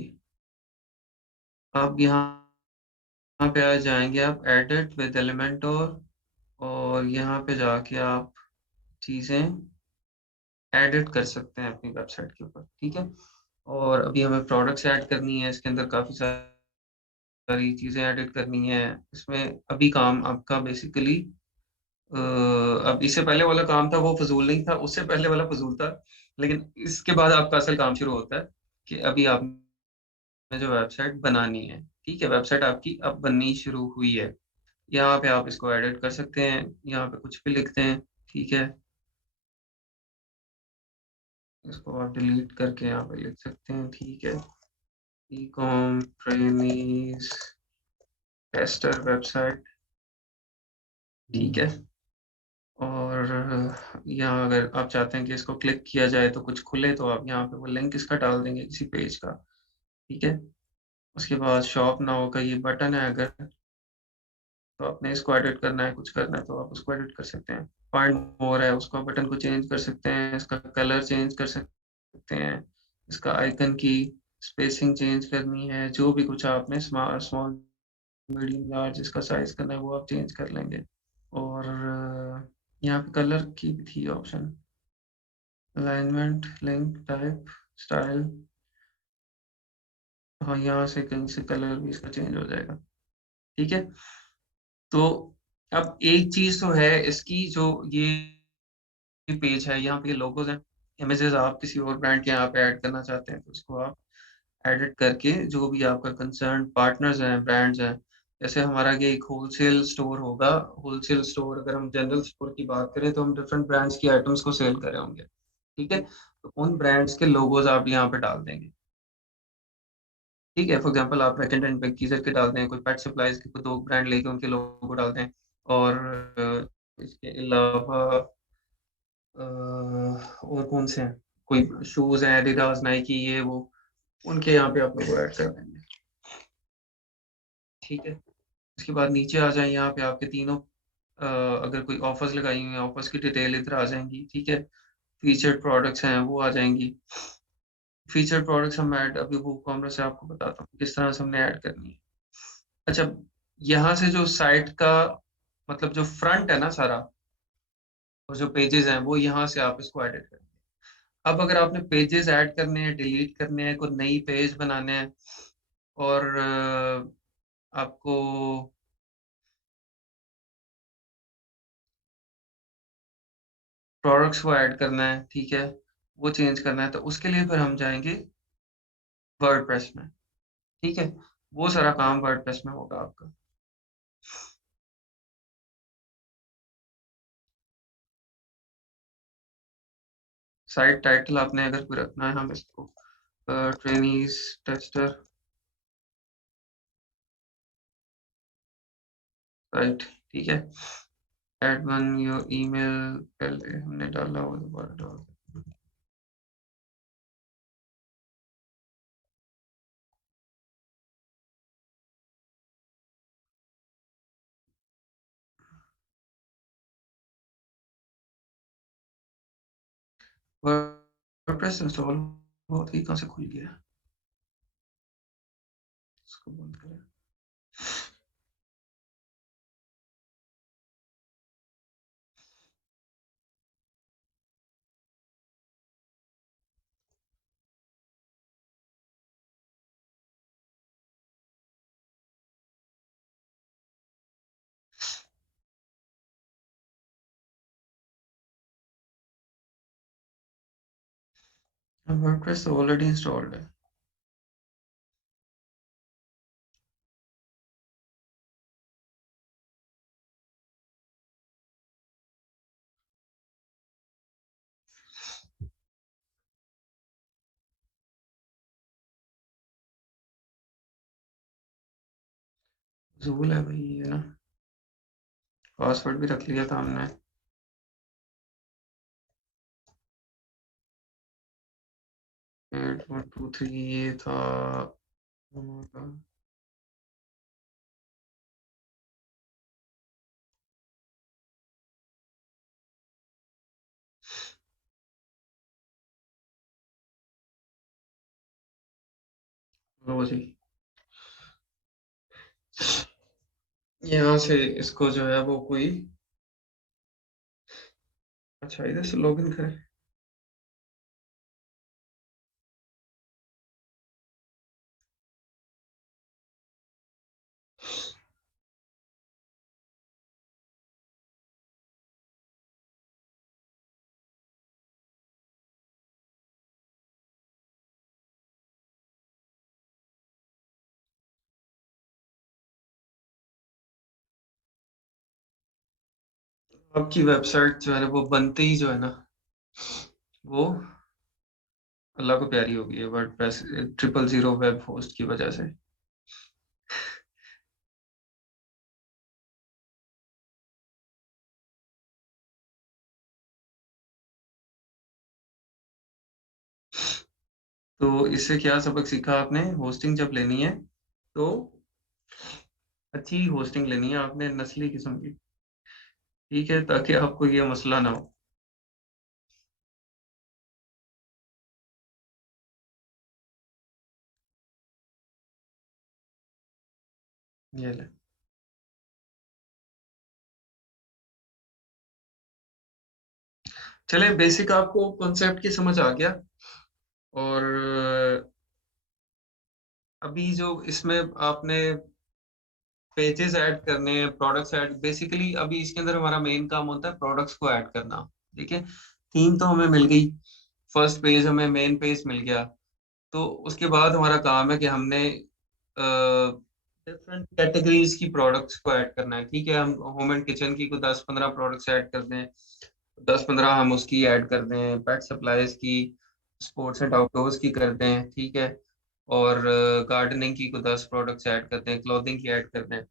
अब यहाँ पे आ जाएँगे आप एडिट विद एलिमेंटोर और यहाँ पे जाके आप चीज़ें एडिट कर सकते हैं अपनी वेबसाइट के ऊपर, ठीक है? और अभी हमें प्रोडक्ट्स ऐड करनी है, इसके अंदर काफ़ी सारी चीज़ें एडिट करनी है। इसमें अभी काम आपका बेसिकली अब इससे पहले वाला काम था वो फ़िज़ूल नहीं था, उससे पहले वाला फ़िज़ूल था। लेकिन इसके बाद आपका असल काम शुरू होता है कि अभी आपने जो वेबसाइट बनानी है, ठीक है? वेबसाइट आपकी अब बननी शुरू हुई है। यहाँ पे आप इसको एडिट कर सकते हैं, यहाँ पे कुछ भी लिखते हैं, ठीक है? इसको आप डिलीट करके यहाँ पे लिख सकते हैं, ठीक है? ई-कॉम ट्रेनीज़ टेस्टर वेबसाइट, ठीक है? और यहाँ अगर आप चाहते हैं कि इसको क्लिक किया जाए तो कुछ खुले तो आप यहाँ पे वो लिंक इसका डाल देंगे किसी पेज का, ठीक है? उसके बाद शॉप नाउ का ये बटन है अगर तो आपने इसको एडिट करना है, कुछ करना है तो आप उसको एडिट कर सकते हैं। फाइंड मोर है उसको बटन को चेंज कर सकते हैं, इसका कलर चेंज कर सकते हैं, इसका आइकन की स्पेसिंग चेंज करनी है, जो भी कुछ आपने स्मॉल, मीडियम, लार्ज इसका साइज़ करना है वो आप चेंज कर लेंगे। और यहाँ पे कलर की भी थी option, alignment, link, type, style. हाँ, यहाँ से कहीं से कलर भी इसका चेंज हो जाएगा, ठीक है? तो अब एक चीज़ तो है इसकी जो ये पेज है, यहाँ पे ये लोगोज़ हैं, इमेजेस आप किसी और ब्रांड के यहाँ पे ऐड करना चाहते हैं, तो इसको आप एडिट करके जो भी आपका कंसर्न्ड पार्टनर्स हैं, ब्रांड्स हैं, जैसे हमारा ये एक होलसेल स्टोर होगा, होलसेल स्टोर अगर हम जनरल स्टोर की बात करें तो हम डिफरेंट ब्रांड्स की आइटम्स को सेल कर रहे होंगे, ठीक है? तो उन ब्रांड्स के लोगोज़ आप यहाँ पे डाल देंगे, ठीक है? फॉर एग्ज़ाम्पल आप वेकेंड एंड गीज़र के डाल दें, कोई पेट सप्लाइज़ के कोई 2 ब्रांड लेके उनके लोगो डाल दें और इसके अलावा और कौन से हैं? कोई शूज़ हैं एडिडास, नाइकी ये वो, उनके यहाँ पे आप लोगो ऐड कर देंगे, ठीक है? उसके बाद नीचे आ जाएँ यहाँ पे आपके तीनों अगर कोई ऑफ़र्स लगाई हुई हैं, ऑफ़र्स की डिटेल इधर आ जाएँगी, ठीक है? फीचर्ड प्रोडक्ट्स हैं, वो आ जाएँगी। फीचर्ड प्रोडक्ट्स हम ऐड अभी वूकॉमर्स से आपको बताता हूँ, किस तरह से हमने ऐड करनी है। अच्छा, यहाँ से जो साइट का मतलब जो फ्रंट है ना सारा और जो पेजेज़ हैं, वो यहाँ से आप इसको एडिट करेंगे। अब अगर आपने पेजेज़ ऐड करने हैं, डिलीट करने हैं, कोई नई पेज बनाने हैं और आपको प्रोडक्ट्स को ऐड करना है, ठीक है? वो चेंज करना है, तो उसके लिए फिर हम जाएँगे वर्डप्रेस में, ठीक है? वो सारा काम वर्डप्रेस में होगा आपका। साइट टाइटल आपने अगर कोई रखना है हम इसको ट्रेनीज़ टेस्टर राइट, ठीक है? ऐड वन योर ईमेल पहले हमने डाला वो दोबारा डाल दें। वर्डप्रेस इंस्टॉल हुआ था, ये कहाँ से खुल गया? इसको बंद करें। वर्डप्रेस तो ऑलरेडी इंस्टॉल्ड है। ज़ूल है भाई ये ना, पासवर्ड भी रख लिया था हमने। 8123 ये था हमारा। लो जी, यहाँ से इसको जो है वो कोई अच्छा इधर से लॉगिन करें। आपकी वेबसाइट जो है ना वो बनते ही जो है ना वो अल्लाह को प्यारी हो गई है वर्डप्रेस 000 वेब होस्ट की वजह से। तो इससे क्या सबक सीखा आपने? होस्टिंग जब लेनी है तो अच्छी होस्टिंग लेनी है आपने, नस्ली किस्म की, ठीक है, ताकि आपको ये मसला ना हो। ये ले, चले बेसिक आपको कॉन्सेप्ट की समझ आ गया। और अभी जो इसमें आपने पेजेस ऐड करने हैं, प्रोडक्ट्स ऐड, बेसिकली अभी इसके अंदर हमारा मेन काम होता है प्रोडक्ट्स को ऐड करना। ठीक है, थीम तो हमें मिल गई, फर्स्ट पेज हमें मेन पेज मिल गया। तो उसके बाद हमारा काम है कि हमने डिफरेंट कैटेगरीज की प्रोडक्ट्स को ऐड करना है। ठीक है, हम होम एंड किचन की को 10-15 प्रोडक्ट्स ऐड कर दें, 10-15 हम उसकी ऐड कर दें, पेट सप्लाईज की, स्पोर्ट्स एंड आउटडोर्स की कर दें, ठीक है, और गार्डनिंग की को 10 प्रोडक्ट्स ऐड कर दें, क्लोथिंग की ऐड कर दें।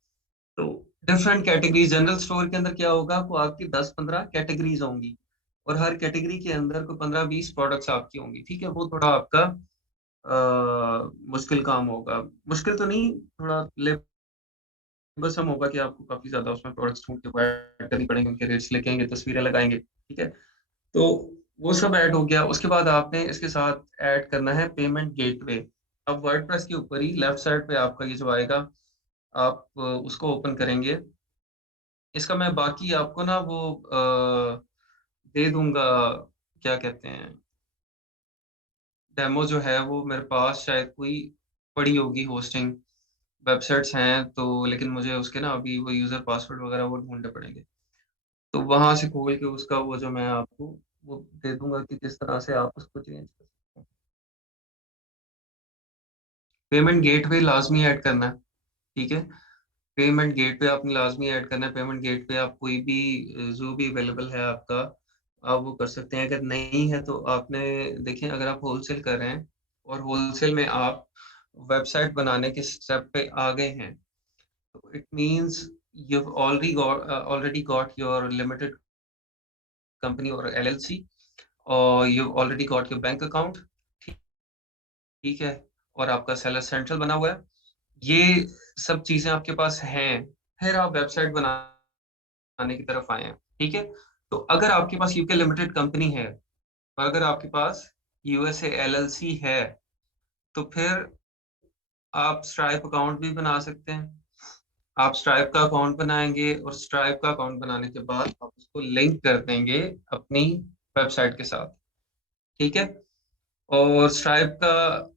तो डिफरेंट कैटेगरीज जनरल स्टोर के अंदर क्या होगा, आपको आपकी 10-15 कैटेगरीज होंगी और हर कैटेगरी के अंदर कोई 15-20 प्रोडक्ट्स आपकी होंगी। ठीक है, वो थोड़ा आपका मुश्किल काम होगा, मुश्किल तो नहीं, थोड़ा बस हम होगा कि आपको काफी ज्यादा उसमें प्रोडक्ट्स ढूंढ के ऐड करनी पड़ेंगे, उनके रेट्स लेके आएंगे, तस्वीरें लगाएंगे, ठीक है। तो वो सब ऐड हो गया। उसके बाद आपने इसके साथ ऐड करना है पेमेंट गेटवे। अब वर्डप्रेस के ऊपर ही लेफ्ट साइड पे आपका ये जो आएगा, आप उसको ओपन करेंगे। इसका मैं बाकी आपको ना वो दे दूंगा, क्या कहते हैं, डेमो जो है वो मेरे पास शायद कोई पड़ी होगी, होस्टिंग वेबसाइट्स हैं तो, लेकिन मुझे उसके ना अभी वो यूजर पासवर्ड वगैरह वो ढूंढने पड़ेंगे। तो वहां से खोल के उसका वो जो मैं आपको वो दे दूंगा कि किस तरह से आप उसको चेंज कर सकते हैं। पेमेंट गेटवे लाजमी ऐड करना है, ठीक है। पेमेंट गेटवे आपने लाजमी ऐड करना है। पेमेंट गेटवे आप कोई भी जो भी अवेलेबल है आपका, आप वो कर सकते हैं। अगर नहीं है तो आपने देखें, अगर आप होलसेल कर रहे हैं और होलसेल में आप वेबसाइट बनाने के स्टेप पे आ गए हैं, तो it means you've already got your limited company or LLC, और you've already got your bank account, ठीक है, और आपका सेलर सेंट्रल बना हुआ है, ये सब चीजें आपके पास हैं, फिर आप वेबसाइट बनाने की तरफ आए हैं, ठीक है। तो अगर आपके पास यूके लिमिटेड कंपनी है और अगर आपके पास यूएसए एलएलसी है, तो फिर आप स्ट्राइप अकाउंट भी बना सकते हैं। आप स्ट्राइप का अकाउंट बनाएंगे और स्ट्राइप का अकाउंट बनाने के बाद आप उसको लिंक कर देंगे अपनी वेबसाइट के साथ, ठीक है। और स्ट्राइप का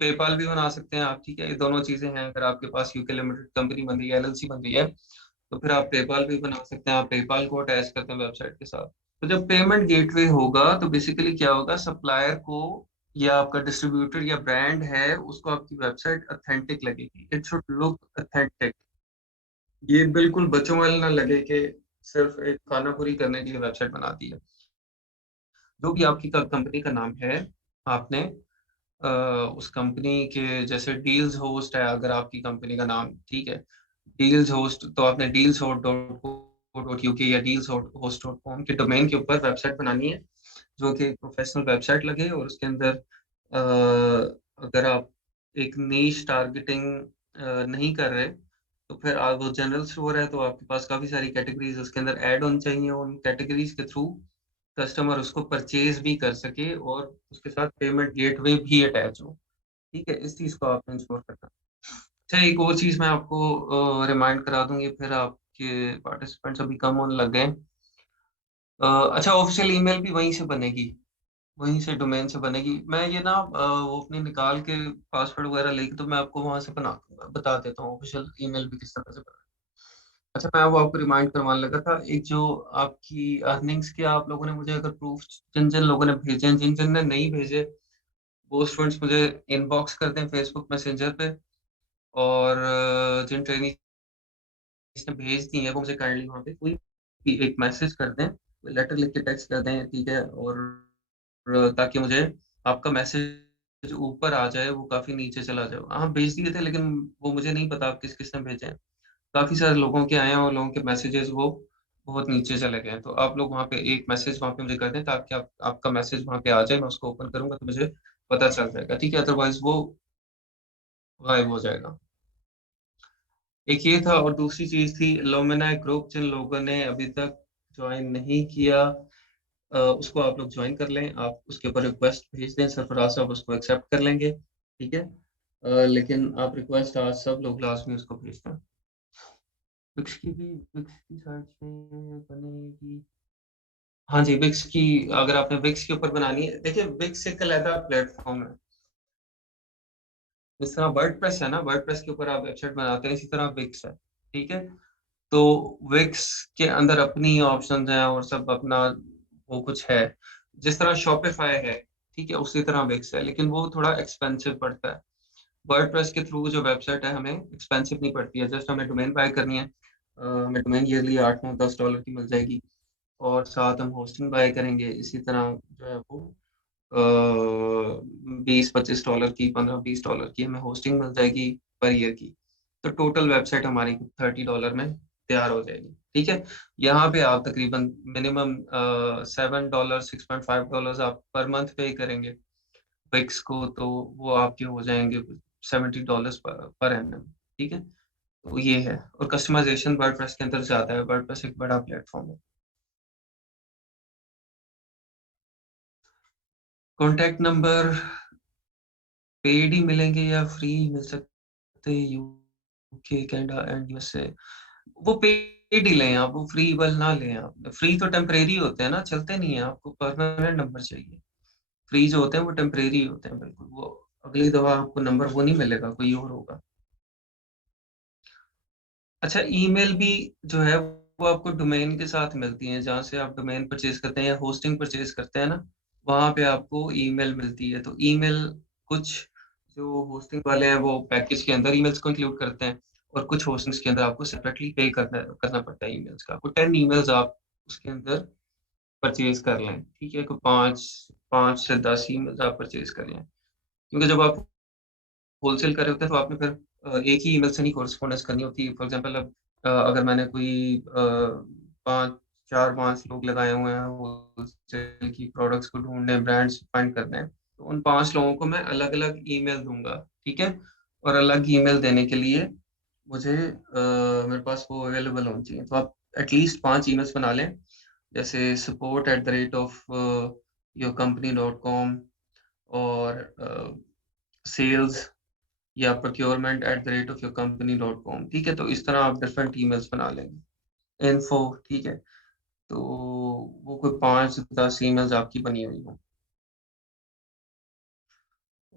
पेपाल भी बना सकते हैं आप, ठीक है। ये दोनों चीजें हैं, अगर आपके पास यूके लिमिटेड कंपनी बन रही है, एलएलसी बन रही है, तो फिर आप पेपाल भी बना सकते हैं। आप पेपाल को अटैच करते हैं वेबसाइट के साथ। तो जब पेमेंट गेटवे होगा तो बेसिकली क्या होगा, सप्लायर को या आपका डिस्ट्रीब्यूटर या ब्रांड है उसको आपकी वेबसाइट ऑथेंटिक लगेगी, इट शुड लुक ऑथेंटिक। ये बिल्कुल बच्चों वाले ना लगे कि सिर्फ एक खाना पूरी करने के लिए वेबसाइट बना दी है। जो भी आपकी कंपनी का नाम है, आपने अ, उस कंपनी के जैसे डील्स होस्ट है अगर आपकी कंपनी का नाम, ठीक है, डील्स होस्ट, तो आपने deals host dot co dot UK या डील्स होस्ट डॉट कॉम के डोमेन के ऊपर वेबसाइट बनानी है, जो कि प्रोफेशनल वेबसाइट लगे। और उसके अंदर अगर आप एक नीश टारगेटिंग नहीं कर रहे, तो फिर आप वो जनरल स्टोर है तो आपके पास काफी सारी कैटेगरीज उसके अंदर ऐड होनी चाहिए। उन कैटेगरीज के थ्रू कस्टमर उसको परचेज भी कर सके और उसके साथ पेमेंट गेटवे भी अटैच हो। ठीक है? इस चीज़ को आपने इंश्योर करना। अच्छा, एक और चीज़ मैं आपको रिमाइंड करा दूँ, ये फिर आपके पार्टिसिपेंट्स अभी कम होने लग गए हैं। अच्छा, ऑफ़िशियल ईमेल भी वहीं से बनेगी, वहीं से डोमेन से बनेगी। मैं ये ना वो अपने निकाल के पासवर्ड वगैरह लेके तो मैं आपको वहाँ से बता देता हूँ ऑफ़िशियल ईमेल भी किस तरह से बनाना है। अच्छा, मैं वो आपको रिमाइंड करवाने लगा था, एक जो आपकी अर्निंग्स के आप लोगों ने मुझे अगर प्रूफ़ जिन-जिन लोगों ने भेजे हैं, जिन-जिन ने नहीं भेजे, वो स्टूडेंट्स मुझे इनबॉक्स कर दें फ़ेसबुक मैसेंजर पे, और जिन ट्रेनीज़ ने भेज दी है, वो मुझे काइंडली वहाँ पे कोई भी एक मैसेज कर दें, लेटर लिख के टेक्स्ट कर दें, ठीक है? और ताकि मुझे आपका मैसेज ऊपर आ जाए, वो काफ़ी नीचे चला जाए। हाँ, भेज दिए थे, लेकिन वो मुझे नहीं पता किस-किस ने भेजे हैं। काफ़ी सारे लोगों के आए हैं और लोगों के मैसेजेस वो बहुत नीचे चले गए हैं। तो आप लोग वहाँ पे एक मैसेज वहाँ पे मुझे कर दें, ताकि आपका मैसेज वहाँ पे आ जाए, मैं उसको ओपन करूँगा तो मुझे पता चल जाएगा, ठीक है? अदरवाइज़ वो गायब हो जाएगा। एक ये था, और दूसरी चीज़ थी एलुमनाई ग्रुप, जिन लोगों ने अभी तक जॉइन नहीं किया, उसको आप लोग जॉइन कर लें। आप उसके ऊपर रिक्वेस्ट भेज दें, सरफराज साहब उसको एक्सेप्ट कर लेंगे, ठीक है? लेकिन आप रिक्वेस्ट आज सब लोग लाज़मी उसको भेज दें। विक्स की साइट से बनेगी। हाँ जी, विक्स की, अगर आपने विक्स के ऊपर बनानी है, देखिए विक्स एक अलग प्लेटफ़ॉर्म है। जिस तरह वर्डप्रेस है ना, वर्डप्रेस के ऊपर आप वेबसाइट बनाते हैं, इसी तरह विक्स है, ठीक है? तो विक्स के अंदर अपनी ऑप्शंस हैं और सब अपना वो कुछ है। जिस तरह शॉपिफ़ाई है, ठीक है? उसी तरह विक्स है, लेकिन वो थोड़ा एक्सपेंसिव पड़ता है। वर्डप्रेस के थ्रू जो वेबसाइट है, हमें एक्सपेंसिव नहीं पड़ती है, जस्ट हमें डोमेन बाय करनी है। हमें डोमेन ईयरली 8, 9, $10 की मिल जाएगी, और साथ हम होस्टिंग बाय करेंगे। इसी तरह जो है वो अ, $20-25 की, $15-20 की हमें होस्टिंग मिल जाएगी पर ईयर की। तो टोटल वेबसाइट हमारी $30 में तैयार हो जाएगी, ठीक है? यहाँ पे आप तकरीबन मिनिमम $7, $6.5 आप पर मंथ पे करेंगे विक्स को, तो वो आपके हो जाएँगे $70 पर एनम, ठीक है? तो ये है, और कस्टमाइज़ेशन वर्डप्रेस के अंदर ज़्यादा है, वर्डप्रेस एक बड़ा प्लेटफ़ॉर्म है। कॉन्टैक्ट नंबर पेड ही मिलेंगे या फ्री मिल सकते हैं? UK, Canada and USA. वो पेड ही लें आप, वो फ्री वाले ना लें आप। फ्री तो टेम्परेरी होते हैं ना, चलते नहीं है, आपको परमानेंट नंबर चाहिए। फ्री जो होते हैं वो टेम्परेरी होते हैं बिल्कुल, वो अगली दफ़ा आपको नंबर वो नहीं मिलेगा, कोई और होगा। अच्छा, ईमेल भी जो है वो आपको डोमेन के साथ मिलती है, जहाँ से आप डोमेन परचेज़ करते हैं या होस्टिंग परचेज़ करते हैं ना, वहाँ पे आपको ईमेल मिलती है। तो ईमेल, कुछ जो होस्टिंग वाले हैं वो पैकेज के अंदर ईमेल्स को इंक्लूड करते हैं, और कुछ होस्टिंग्स के अंदर आपको सेपरेटली पे करना करना पड़ता है ईमेल्स का। आपको 10 ईमेल्स आप उसके अंदर परचेज़ कर लें, ठीक है? कोई 5 से 10 ईमेल्स आप परचेज़ कर लें। क्योंकि जब आप होलसेल कर रहे होते हैं तो आपने फिर एक ही ईमेल से नहीं कॉरेस्पॉन्डेंस करनी होती है। फॉर एग्ज़ाम्पल, अब अगर मैंने कोई 5 4-5 लोग लगाए हुए हैं होलसेल की प्रोडक्ट्स को ढूँढने, ब्रांड्स फाइंड करने हैं, तो उन 5 लोगों को मैं अलग-अलग ईमेल दूँगा, ठीक है? और अलग ईमेल देने के लिए मुझे मेरे पास वो अवेलेबल होनी चाहिए। तो आप एटलीस्ट 5 ईमेल्स बना लें, जैसे support@yourcompany.com, और सेल्स या procurement@yourcompany.com, ठीक है? तो इस तरह आप डिफरेंट ईमेल्स बना लेंगे। इन्फो, ठीक है? तो वो कोई 5-10 ईमेल्स आपकी बनी हुई हों।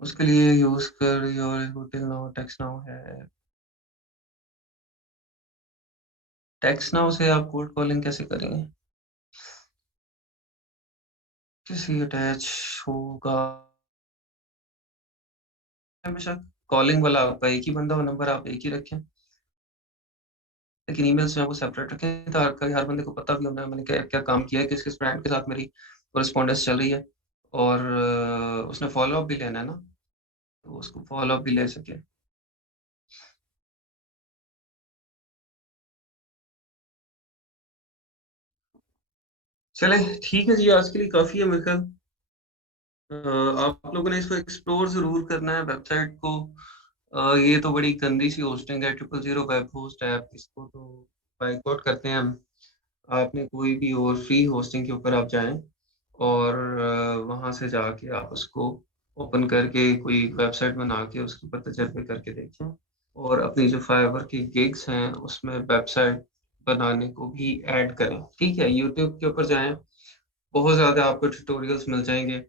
उसके लिए यूज़ कर your hotel now, text now है। टेक्स्ट नाउ से आप कोल्ड कॉलिंग कैसे करेंगे? किसी अटैच होगा, हमेशा कॉलिंग वाला आपका एक ही बंदा हो, नंबर आप एक ही रखें, लेकिन ईमेल्स जो है वो सेपरेट रखें, ताकि हर बंदे को पता भी होना है मैंने क्या-क्या काम किया है, किस-किस ब्रांड के साथ मेरी कॉरेस्पॉन्डेंस चल रही है, और उसने फ़ॉलो अप भी लेना है ना, तो उसको फ़ॉलो अप भी ले सके। चलें, ठीक है जी, आज के लिए काफ़ी है मेरे ख़्याल। आप लोगों ने इसको एक्सप्लोर ज़रूर करना है वेबसाइट को। ये तो बड़ी गंदी सी होस्टिंग है, 000 वेब होस्ट ऐप, इसको तो बायकॉट करते हैं हम। आपने कोई भी और फ्री होस्टिंग के ऊपर आप जाएँ, और वहाँ से जाके आप उसको ओपन करके कोई वेबसाइट बना के उसके ऊपर तजर्बे करके देखें और अपनी जो फाइवर की गिग्स हैं उसमें वेबसाइट बनाने को भी ऐड करें। ठीक है, यूट्यूब के ऊपर जाएँ, बहुत ज़्यादा आपको ट्यूटोरियल्स मिल जाएँगे।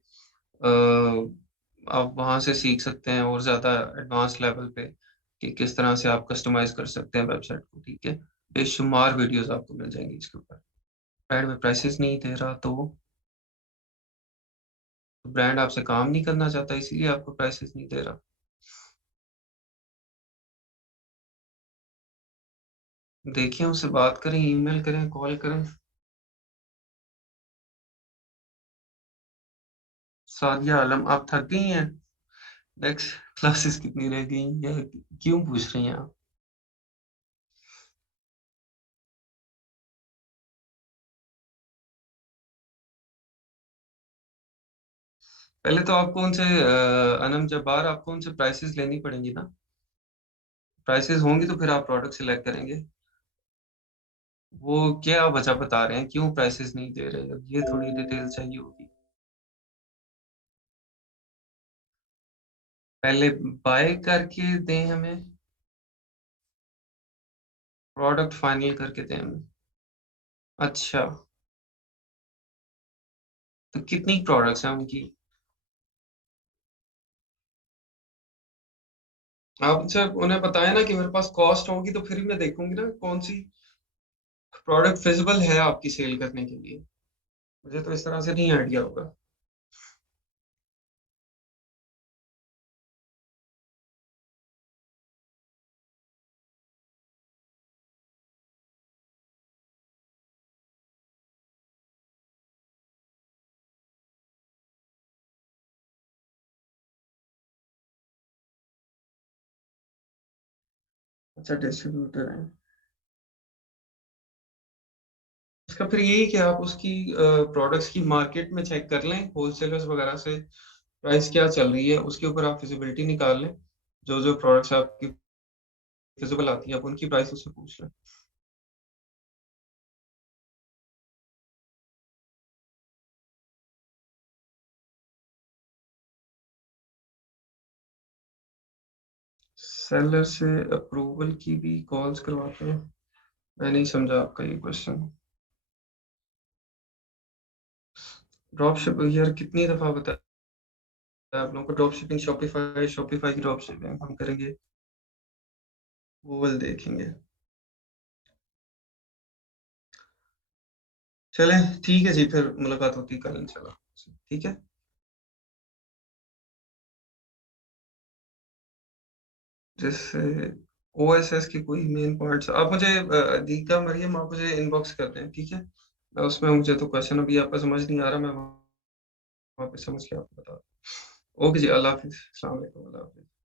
आप वहाँ से सीख सकते हैं और ज़्यादा एडवांस लेवल पे कि किस तरह से आप कस्टमाइज़ कर सकते हैं वेबसाइट को, ठीक है? बेशुमार वीडियोज़ आपको मिल जाएँगी इसके ऊपर। ब्रांड में प्राइसेज़ नहीं दे रहा तो ब्रांड आपसे काम नहीं करना चाहता इसीलिए आपको प्राइसेज़ नहीं दे रहा। देखिए, उनसे बात करें, ईमेल करें, कॉल करें। सादिया आलम, आप थक गई हैं? नेक्स्ट क्लासेस कितनी रह गई या क्यों पूछ रही हैं आप? पहले तो आपको उनसे अनम जब्बार आपको उनसे प्राइसेज़ लेनी पड़ेंगी ना? प्राइसेज़ होंगी तो फिर आप प्रोडक्ट सिलेक्ट करेंगे। वो क्या वजह बता रहे हैं, क्यों प्राइसेज़ नहीं दे रहे? अब ये थोड़ी डिटेल चाहिए होगी। पहले बाय करके दें हमें, प्रोडक्ट फाइनल करके दें हमें। अच्छा, तो कितनी प्रोडक्ट्स हैं उनकी? आप उनसे उन्हें बताएँ ना कि मेरे पास कॉस्ट होगी तो फिर मैं देखूँगी ना कौन-सी प्रोडक्ट फिज़िबल है आपकी सेल करने के लिए। मुझे तो इस तरह से नहीं आइडिया होगा। अच्छा, डिस्ट्रीब्यूटर हैं। इसका फिर यही कि आप उसकी प्रोडक्ट्स की मार्केट में चेक कर लें, होलसेलर्स वगैरह से प्राइस क्या चल रही है, उसके ऊपर आप फिज़िबिलिटी निकाल लें। जो-जो प्रोडक्ट्स आपकी फिज़िबल आती हैं, आप उनकी प्राइस उससे पूछ लें। सेलर से अप्रूवल की भी कॉल्स करवाते हैं? मैं नहीं समझा आपका ये क्वेश्चन। ड्रॉप शिप यार कितनी दफ़ा बताया आप लोगों को ड्रॉप शिपिंग शॉपिफ़ाई की ड्रॉप शिपिंग हम करेंगे, वो वाला देखेंगे। चलें, ठीक है जी, फिर मुलाकात होती है कल इंशाल्लाह। ठीक है? जैसे ओएसएस के कोई मेन पॉइंट्स आप मुझे दीका मरियम आप मुझे इनबॉक्स कर दें, ठीक है? मैं उसमें मुझे तो क्वेश्चन अभी आपका समझ नहीं आ रहा, मैं वहाँ पे समझ के आपको बता दूँ। ओके जी, अल्लाह हाफ़िज़। अस्सलाम वालेकुम, अल्लाह हाफ़िज़।